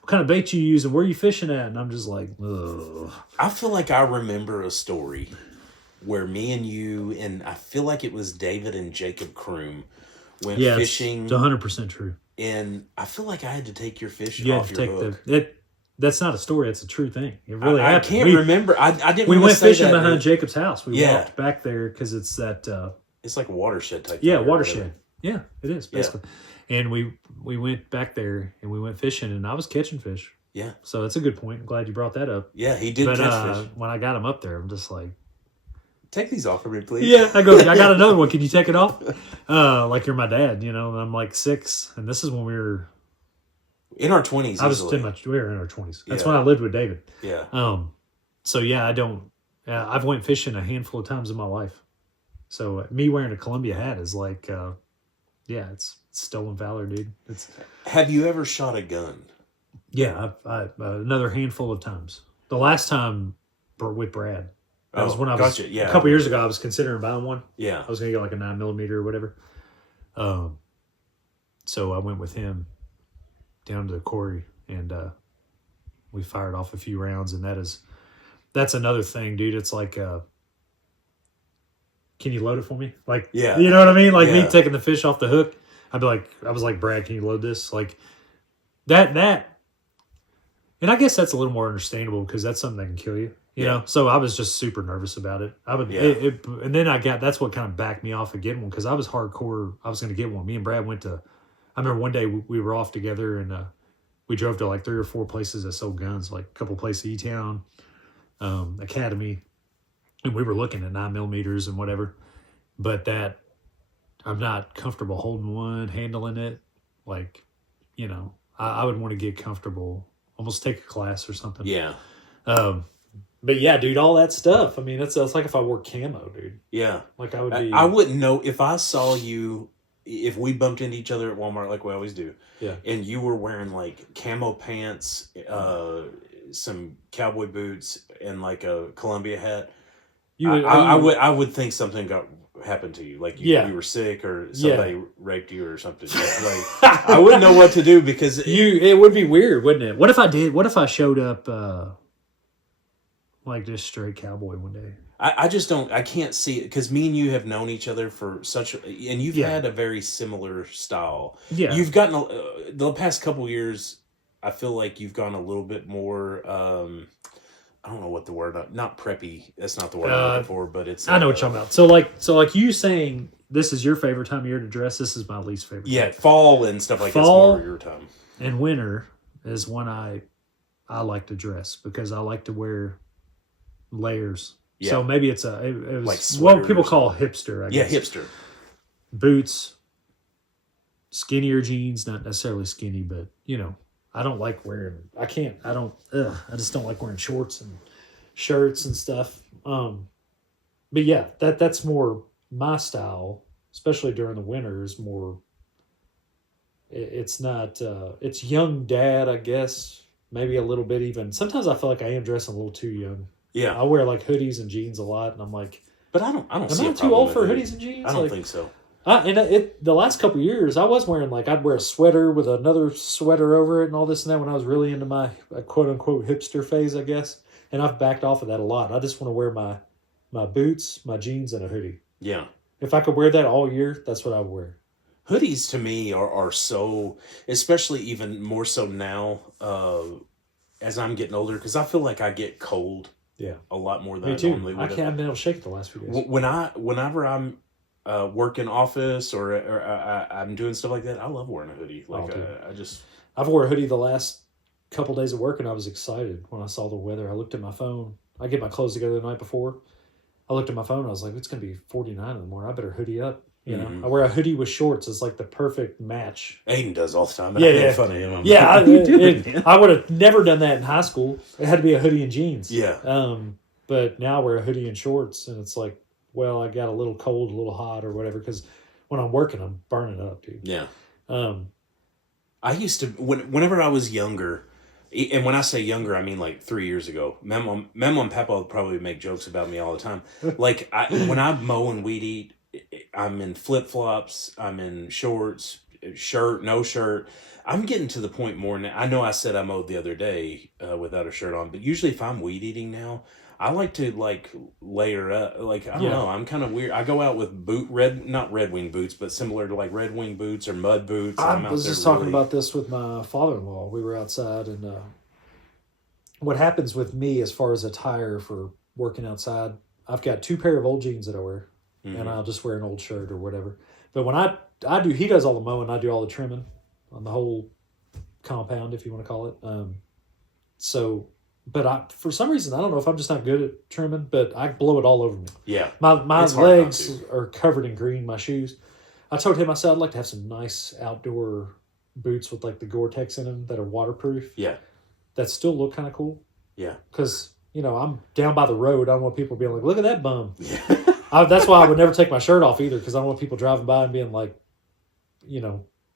kind of bait you use and where you fishing at, and I'm just like, ugh. I feel like I remember a story where me and you, and I feel like it was David and Jacob Kroom, went fishing. It's 100% true. And I feel like I had to take your fish off your hook. That's not a story. It's a true thing. It really happened. I can't remember. I didn't. We went fishing that, behind Jacob's house. We walked back there because it's that. It's like a watershed type. Yeah, watershed. Yeah, it is basically. Yeah. And we went back there and we went fishing, and I was catching fish. Yeah. So that's a good point. I'm glad you brought that up. Yeah, he did catch fish. When I got him up there, I'm just like, take these off of me, please. Yeah, I got another one. Can you take it off? Like you're my dad, and I'm like 6, and this is when we were in our 20s. We were in our 20s. That's when I lived with David. Yeah. So yeah, I've went fishing a handful of times in my life. So me wearing a Columbia hat is like, it's stolen valor, dude. Have you ever shot a gun? Yeah, I another handful of times. The last time with Brad. That was when I was a couple years ago. I was considering buying one. Yeah, I was gonna get like a 9mm or whatever. So I went with him down to the quarry and we fired off a few rounds, and that's another thing, dude. It's like, can you load it for me? Like, you know what I mean? Like me taking the fish off the hook. I was like, Brad, can you load this? Like that, and I guess that's a little more understandable because that's something that can kill you. You know, so I was just super nervous about it. And then that's what kind of backed me off of getting one because I was hardcore. I was going to get one. Me and Brad I remember one day we were off together and we drove to like 3 or 4 places that sold guns, like a couple places, E-Town, Academy, and we were looking at 9mm and whatever. But that I'm not comfortable holding one, handling it. Like, I would want to get comfortable, almost take a class or something. Yeah. But yeah, dude, all that stuff. I mean, that's like if I wore camo, dude. Yeah. Like I would be. I wouldn't know if I saw you, if we bumped into each other at Walmart like we always do. Yeah. And you were wearing like camo pants, some cowboy boots, and like a Columbia hat. I would think something happened to you, like you were sick or somebody raped you or something. Like I wouldn't know what to do because it would be weird, wouldn't it? What if I did? What if I showed up like just straight cowboy one day? I just don't. I can't see it because me and you have known each other for and you've had a very similar style. Yeah, you've gotten the past couple years. I feel like you've gone a little bit more. I don't know what the word. Not preppy. That's not the word I'm looking for. But it's. I know what you're talking about. So like you saying this is your favorite time of year to dress. This is my least favorite. Yeah, time. Fall and stuff like that's more your time. And winter is when I like to dress because I like to wear layers. Yeah. So maybe it was like what people call hipster, I guess. Yeah, hipster. Boots, skinnier jeans, not necessarily skinny, but I don't like wearing. I just don't like wearing shorts and shirts and stuff. But yeah, that's more my style, especially during the winter. Is more. It's not. It's young dad, I guess. Maybe a little bit even. Sometimes I feel like I am dressing a little too young. Yeah, I wear like hoodies and jeans a lot, and I'm like, but I don't. Am I too old for hoodies and jeans? I don't think so. The last couple of years, I was wearing I'd wear a sweater with another sweater over it and all this and that when I was really into my quote unquote hipster phase, I guess. And I've backed off of that a lot. I just want to wear my boots, my jeans, and a hoodie. Yeah. If I could wear that all year, that's what I would wear. Hoodies to me are so, especially even more so now as I'm getting older, because I feel like I get cold. Yeah, a lot more than me too. I normally would. I haven't been able to shake it the last few days. Whenever I'm working office or I'm doing stuff like that, I love wearing a hoodie. I've wore a hoodie the last couple days of work, and I was excited when I saw the weather. I looked at my phone. I get my clothes together the night before. I looked at my phone. And I was like, it's gonna be 49 in the morning. I better hoodie up. I wear a hoodie with shorts. It's like the perfect match. Aiden does all the time. Yeah. Fun of him. Yeah, I would have never done that in high school. It had to be a hoodie and jeans. Yeah. But now I wear a hoodie and shorts, and it's like, well, I got a little cold, a little hot, or whatever. Because when I'm working, I'm burning up, dude. Yeah. I used to whenever I was younger, and when I say younger, I mean like 3 years ago. Memo and Papa would probably make jokes about me all the time. Like when I mow and weed eat. I'm in flip-flops, I'm in shorts, shirt, no shirt. I'm getting to the point more now. I know I said I mowed the other day without a shirt on, but usually if I'm weed eating now, I like to layer up. I don't know, I'm kind of weird. I go out with not Red Wing boots, but similar to Red Wing boots or mud boots. I was just talking about this with my father-in-law. We were outside, and what happens with me as far as attire for working outside, I've got 2 pair of old jeans that I wear. Mm-hmm. And I'll just wear an old shirt or whatever. But when I do, he does all the mowing, I do all the trimming on the whole compound, if you want to call it. But for some reason, I don't know if I'm just not good at trimming, but I blow it all over me. Yeah. My legs are covered in green, my shoes. I told him, I said, I'd like to have some nice outdoor boots with the Gore-Tex in them that are waterproof. Yeah. That still look kind of cool. Yeah. Because, I'm down by the road. I don't want people being like, look at that bum. Yeah. That's why I would never take my shirt off either, because I don't want people driving by and being like,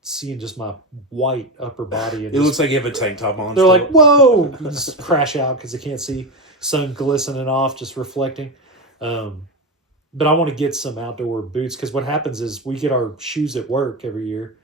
seeing just my white upper body. And it looks like you have a tank top on. They're like, whoa! Just crash out because they can't see. Sun glistening off, just reflecting. But I want to get some outdoor boots, because what happens is we get our shoes at work every year,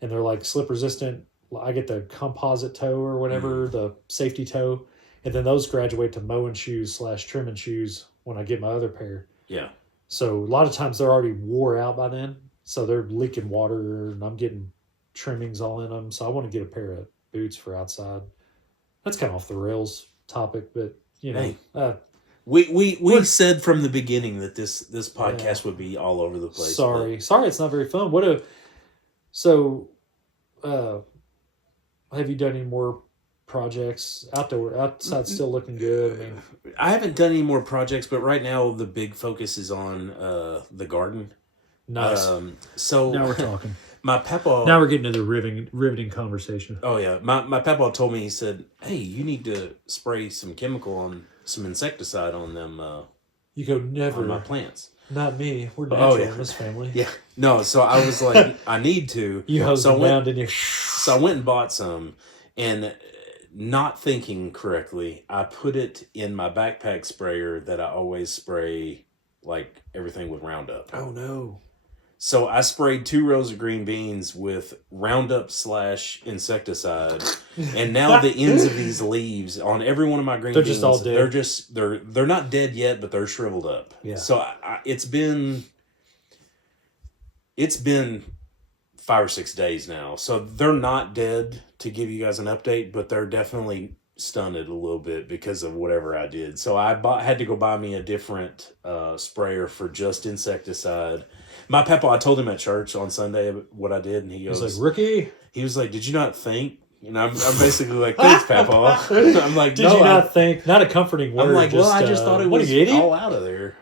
and they're slip resistant. I get the composite toe or whatever, the safety toe, and then those graduate to mowing shoes / trimming shoes when I get my other pair. Yeah. So a lot of times they're already wore out by then. So they're leaking water, and I'm getting trimmings all in them. So I want to get a pair of boots for outside. That's kind of off the rails topic, but Hey, we said from the beginning that this podcast would be all over the place. Sorry, it's not very fun. Have you done any more projects outdoor? Outside's still looking good. I mean, I haven't done any more projects, but right now the big focus is on the garden. nice. So Now we're talking. my Now papa, we're getting to the riveting conversation. oh yeah, my papa told me, he said, "Hey, you need to spray some chemical on some insecticide on them You go on my never. plants." Not me. We're Oh natural yeah, in this family. yeah. No, so I was like, I need to. You hosed So I them went. down, didn't you? So I went and bought some, and not thinking correctly, I put it in my backpack sprayer that I always spray like everything with Roundup. Oh no. So I sprayed 2 rows of green beans with Roundup / insecticide, and now the ends of these leaves on every one of my green They're beans, just all dead. they're not dead yet, but they're shriveled up. Yeah. So it's been 5 or 6 days now. So they're not dead to give you guys an update, but they're definitely stunted a little bit because of whatever I did. So had to go buy me a different sprayer for just insecticide. My papa, I told him at church on Sunday what I did, and he He's goes, like, rookie. he was like, "Did you not think?" And I'm basically like, "Thanks, Papa." I'm like, Did "No, you not think? Not a comforting word. I'm like, well, I just thought it what was are you, idiot? all out of there."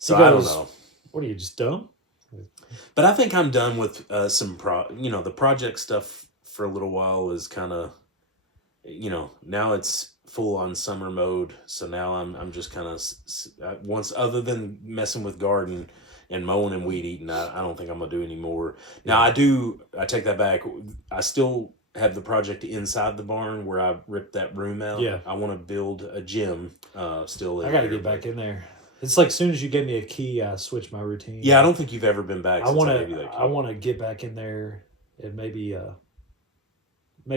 So He I don't goes, know. What are you, just dumb? But I think I'm done with the project stuff for a little while is kind of, now it's full on summer mode. So now I'm just kind of, once, other than messing with garden and mowing and weed eating, I don't think I'm gonna do any more. Now I take that back. I still have the project inside the barn where I ripped that room out. Yeah. I want to build a gym still in I got to there, get back in there. It's like as soon as you gave me a key, I switched my routine. Yeah, I don't think you've ever been back I since want I gave you that to. key. I want to get back in there and maybe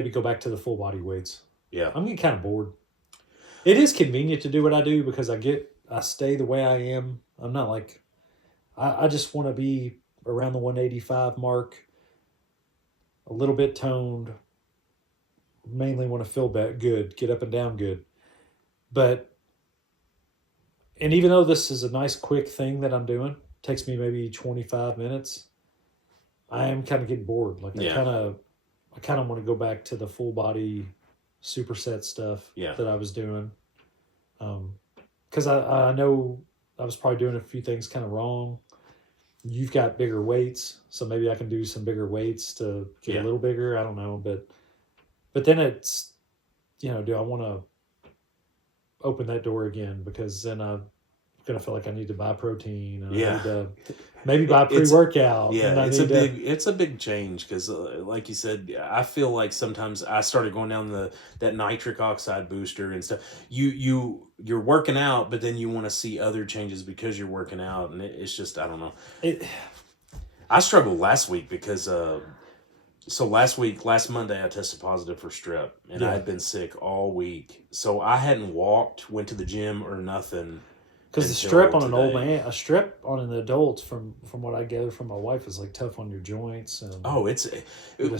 go back to the full body weights. Yeah. I'm getting kind of bored. It is convenient to do what I do because I stay the way I am. I'm not like I just want to be around the 185 mark, a little bit toned. Mainly want to feel good, get up and down good. But and even though this is a nice quick thing that I'm doing, takes me maybe 25 minutes. I am kind of getting bored. Like Yeah. I kind of want to go back to the full body superset stuff Yeah. that I was doing. Because I know I was probably doing a few things kind of wrong. You've got bigger weights, so maybe I can do some bigger weights to get Yeah. a little bigger. I don't know, but then it's, do I want to open that door again? Because then I'm gonna feel like I need to buy protein and I need to maybe buy pre-workout. Yeah, and it's a big change because, like you said, I feel like sometimes I started going down that nitric oxide booster and stuff. You're working out, but then you want to see other changes because you're working out, and it's just, I don't know. I struggled last week because last Monday I tested positive for strep, and I had been sick all week, so I hadn't walked, went to the gym or nothing. Because the strep on an old man, a strep on an adult, from what I gather from my wife, is like tough on your joints. And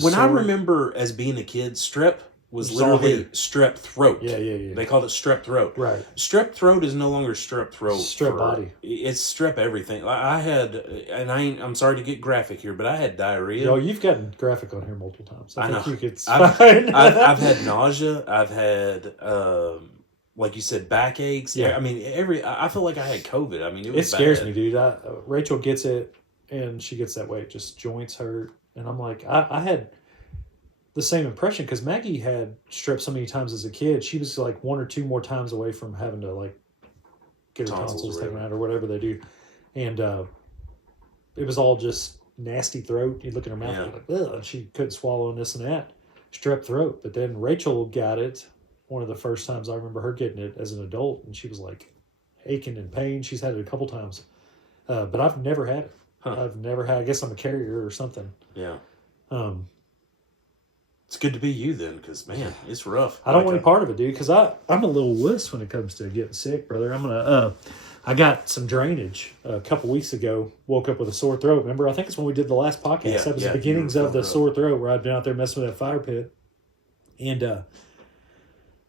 when I remember as being a kid, strep was literally strep throat. Yeah. They called it strep throat. Right. Strep throat is no longer strep throat. Strep body. It's strep everything. I had, and I'm sorry to get graphic here, but I had diarrhea. Yo, you've gotten graphic on here multiple times. I think you could. I've had nausea. I've had. Like you said, backaches. Yeah. I mean, I feel like I had COVID. I mean, it scares me, dude. Rachel gets it, and she gets that way. Just joints hurt, and I'm like, I had the same impression because Maggie had strep so many times as a kid. She was like 1 or 2 more times away from having to like get her tonsils taken out or whatever they do, and it was all just nasty throat. You look in her mouth, and like, ugh, and she couldn't swallow and this and that, strep throat. But then Rachel got it. One of the first times I remember her getting it as an adult, and she was like aching in pain. She's had it a couple times, but I've never had it. Huh. I've never had. I guess I'm a carrier or something. Yeah. It's good to be you then, because man, it's rough. I don't want any part of it, dude. Because I'm a little wuss when it comes to getting sick, brother. I got some drainage a couple weeks ago. Woke up with a sore throat. Remember? I think it's when we did the last podcast. Yeah, that was the beginnings of the sore throat, where I'd been out there messing with that fire pit, and.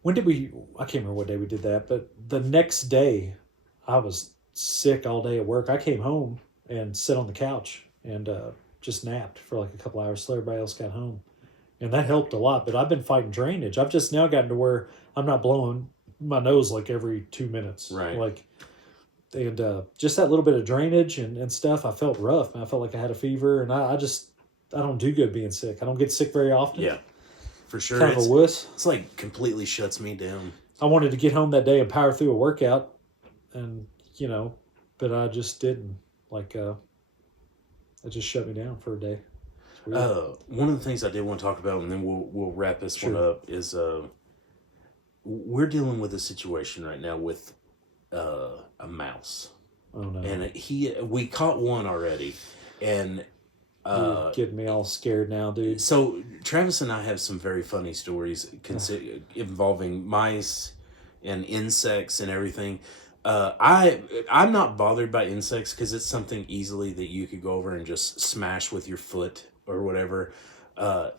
When did we? I can't remember what day we did that, but the next day, I was sick all day at work. I came home and sat on the couch and just napped for like a couple hours till everybody else got home. and that helped a lot. But I've been fighting drainage. I've just now gotten to where I'm not blowing my nose like every 2 minutes. Right. Like, and just that little bit of drainage and stuff, I felt rough. Man. I felt like I had a fever, and I don't do good being sick. I don't get sick very often. Yeah, for sure. Kind of a wuss. It's like completely shuts me down. I wanted to get home that day and power through a workout, and but I just didn't. Like, it just shut me down for a day. One of the things I did want to talk about, and then we'll wrap this one up, is we're dealing with a situation right now with a mouse. Oh no! And we caught one already, and you're getting me all scared now, dude. So Travis and I have some very funny stories involving mice and insects and everything. I'm not bothered by insects because it's something easily that you could go over and just smash with your foot or whatever.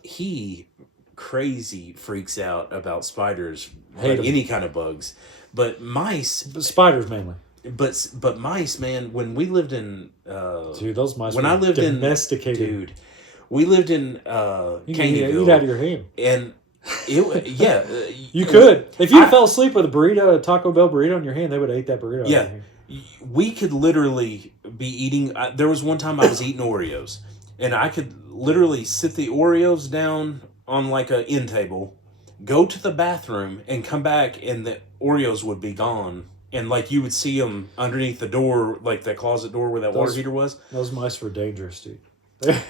He crazy freaks out about spiders, any kind of bugs, but mice. But spiders mainly. But mice, man. When we lived in dude, those mice. When were I lived domesticated. Dude, we lived in Caneyville. Eat out of your hand. And you could. If you fell asleep with a Taco Bell burrito in your hand, they would have ate that burrito. Yeah, we could literally be eating. There was one time I was eating Oreos, and I could literally sit the Oreos down on like a end table, go to the bathroom, and come back, and the Oreos would be gone. And like you would see them underneath the door, like that closet door where that water heater was. Those mice were dangerous, dude.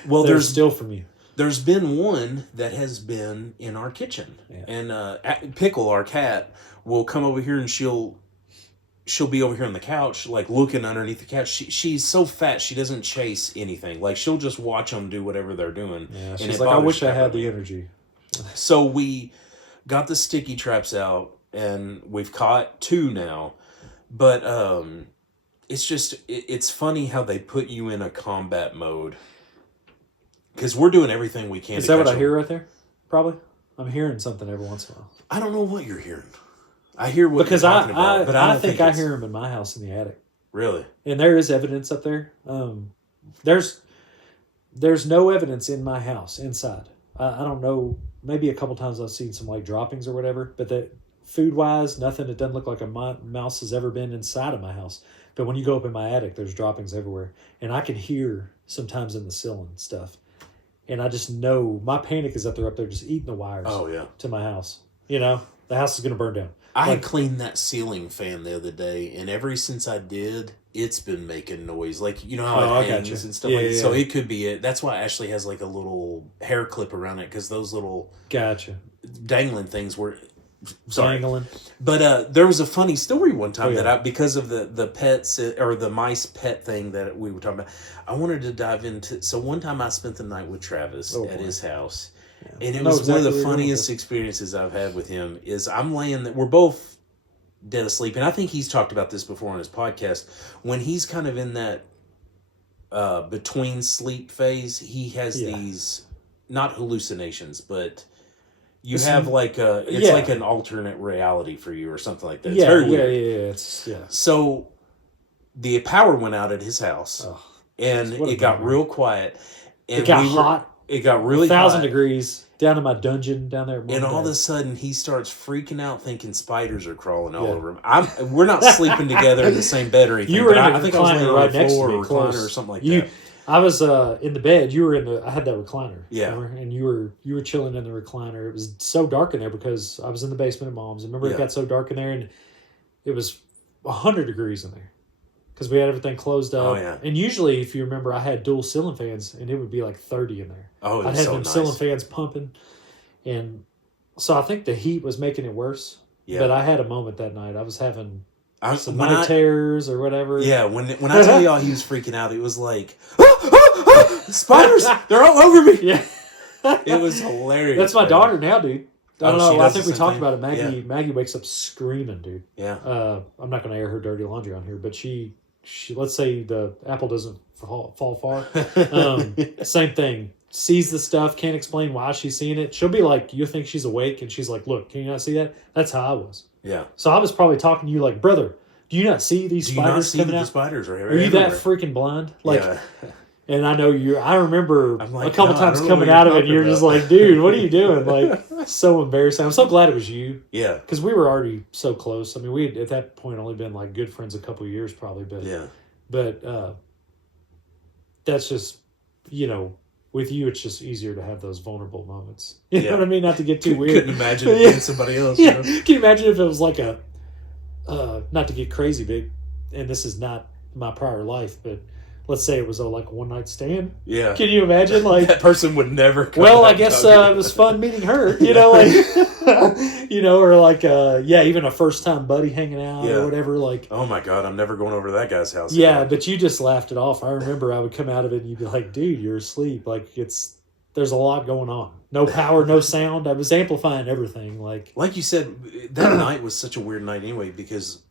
Well, they're still from you. There's been one that has been in our kitchen, and Pickle, our cat, will come over here and she'll be over here on the couch, like looking underneath the couch. She's so fat she doesn't chase anything. Like she'll just watch them do whatever they're doing. Yeah, she's like, I wish I had the energy. So we got the sticky traps out, and we've caught 2 now. But it's funny how they put you in a combat mode. Because we're doing everything we can. Is that what I hear right there? Probably. I'm hearing something every once in a while. I don't know what you're hearing. I hear what you're talking about, but I don't think I hear them in my house in the attic. Really? And there is evidence up there. There's no evidence in my house inside. I don't know. Maybe a couple times I've seen some like droppings or whatever, but that food wise, nothing. It doesn't look like a mouse has ever been inside of my house. But when you go up in my attic, there's droppings everywhere, and I can hear sometimes in the ceiling stuff. And I just know my panic is that they're up there just eating the wires. Oh yeah, to my house. The house is gonna burn down. I cleaned that ceiling fan the other day, and ever since I did, it's been making noise. Like how it hangs and stuff that. So it could be it. That's why Ashley has like a little hair clip around it, because those little dangling things were. Sorry. Dangling. But there was a funny story one time that because of the pets or the mice pet thing that we were talking about, I wanted to dive into. So one time I spent the night with Travis at his house, and it was one of the funniest experiences I've had with him. Is I'm laying we're both dead asleep, and I think he's talked about this before on his podcast. When he's kind of in that between sleep phase, he has these not hallucinations, but you have like it's like an alternate reality for you or something like that. It's very weird. So the power went out at his house, and it got real quiet. And it got hot. It got really 1,000 degrees down in my dungeon down there. And all of a sudden, he starts freaking out, thinking spiders are crawling all over him. We're not sleeping together in the same bed or anything. You were in I think I was laying right on the next floor to me, or recliner or something like that. I was in the bed. You were in the. I had that recliner. Yeah. Remember? And you were chilling in the recliner. It was so dark in there because I was in the basement at Mom's. Remember, it got so dark in there, and it was 100 degrees in there because we had everything closed up. Oh yeah. And usually, if you remember, I had dual ceiling fans, and it would be like 30 in there. Oh, I'd have them ceiling fans pumping, and so I think the heat was making it worse. Yeah. But I had a moment that night. I was having some night terrors or whatever. Yeah. When I tell y'all he was freaking out, it was like. Spiders! They're all over me. Yeah, it was hilarious. That's my daughter now, dude. I don't know. I think we talked about it. Maggie. Maggie wakes up screaming, dude. Yeah. I'm not going to air her dirty laundry on here, but she. Let's say the apple doesn't fall far. Same thing. Sees the stuff. Can't explain why she's seeing it. She'll be like, you think she's awake, and she's like, "Look, can you not see that?" That's how I was. Yeah. So I was probably talking to you like, brother. Do you not see these spiders coming out? The spiders are you that freaking blind? Like. Yeah. And I know I remember I'm like, a couple no, I times don't know coming what out you're of it, and you're talking just about. like, dude, what are you doing? Like, so embarrassing. I'm so glad it was you. Yeah. Because we were already so close. I mean, we had at that point only been like good friends a couple of years probably. But, Yeah. but that's just, with you, it's just easier to have those vulnerable moments. You know what I mean? Not to get too weird. Couldn't imagine it being somebody else. Yeah. Can you imagine if it was like not to get crazy big, and this is not my prior life, but let's say it was like a one night stand. Yeah. Can you imagine? Like, that person would never come well, I back guess talking. it was fun meeting her, or like, even a first time buddy hanging out Yeah. or whatever. Like, Oh my God, I'm never going over to that guy's house. yeah, again. but you just laughed it off. I remember I would come out of it and you'd be like, dude, you're asleep. Like, there's a lot going on. No power, no sound. I was amplifying everything. Like you said, that night was such a weird night anyway, because,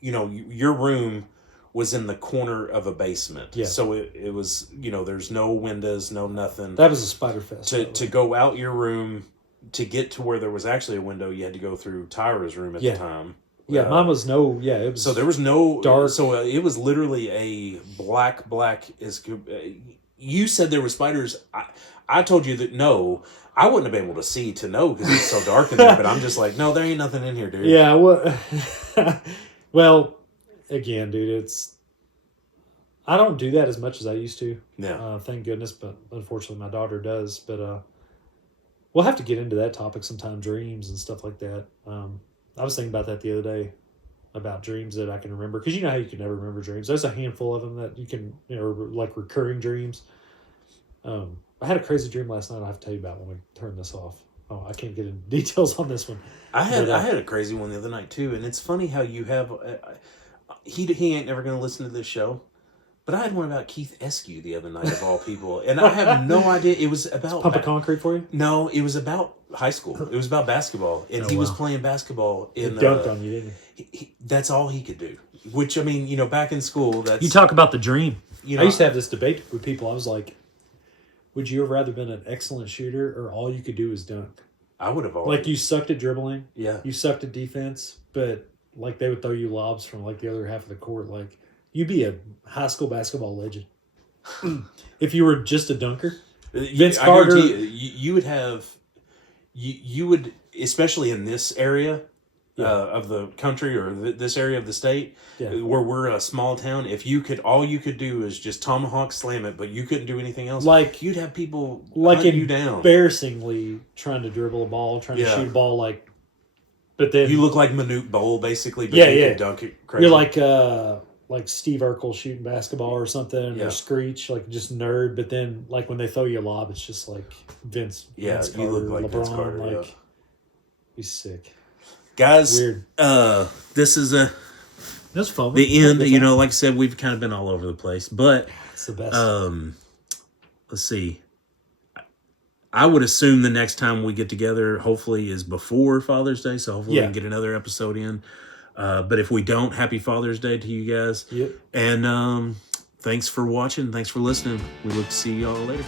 your room was in the corner of a basement. Yeah. So it was, there's no windows, no nothing. that was a spider fest. To go out your room, to get to where there was actually a window, you had to go through Tyra's room at the time. Yeah, mine was it was So there was no dark. So it was literally a black is. You said there were spiders. I told you that no, I wouldn't have been able to see to know because it's so dark in there. But I'm just like, no, there ain't nothing in here, dude. Yeah, well, again, dude, I don't do that as much as I used to. Yeah. Thank goodness, but unfortunately my daughter does. But we'll have to get into that topic sometime, dreams and stuff like that. I was thinking about that the other day, about dreams that I can remember. Because you know how you can never remember dreams. There's a handful of them that you can, like recurring dreams. I had a crazy dream last night. I have to tell you about when we turn this off. Oh, I can't get into details on this one. I had a crazy one the other night too, and it's funny how you have. He ain't never gonna listen to this show, but I had one about Keith Eskew the other night of all people, and I have no idea. It was about Pump of concrete for you? No, it was about high school. It was about basketball, and he was playing basketball in. He dunked on you, didn't he? That's all he could do. Which I mean, back in school, that's you talk about the dream. I used to have this debate with people. I was like, would you have rather been an excellent shooter or all you could do is dunk? I would have always. Like you sucked at dribbling. Yeah. You sucked at defense, but like they would throw you lobs from like the other half of the court. Like you'd be a high school basketball legend if you were just a dunker. Vince Carter. You would have. You would, especially in this area of the country or this area of the state, where we're a small town. If all you could do is just tomahawk slam it, but you couldn't do anything else. Like you'd have people like hunt you down, embarrassingly trying to dribble a ball, trying to shoot a ball. Like, but then you look like Manute Bol basically. But you could dunk it crazy. You're like Steve Urkel shooting basketball or something, or Screech, like just nerd. But then, like when they throw you a lob, it's just like Vince. Vince Carter, you look like LeBron, Vince Carter. like he's sick. Guys, weird. This is that's fun. The end. Like I said, we've kind of been all over the place, but it's the best. Let's see. I would assume the next time we get together, hopefully, is before Father's Day. So hopefully we can get another episode in. But if we don't, happy Father's Day to you guys. Yep. And thanks for watching. Thanks for listening. We look to see y'all later.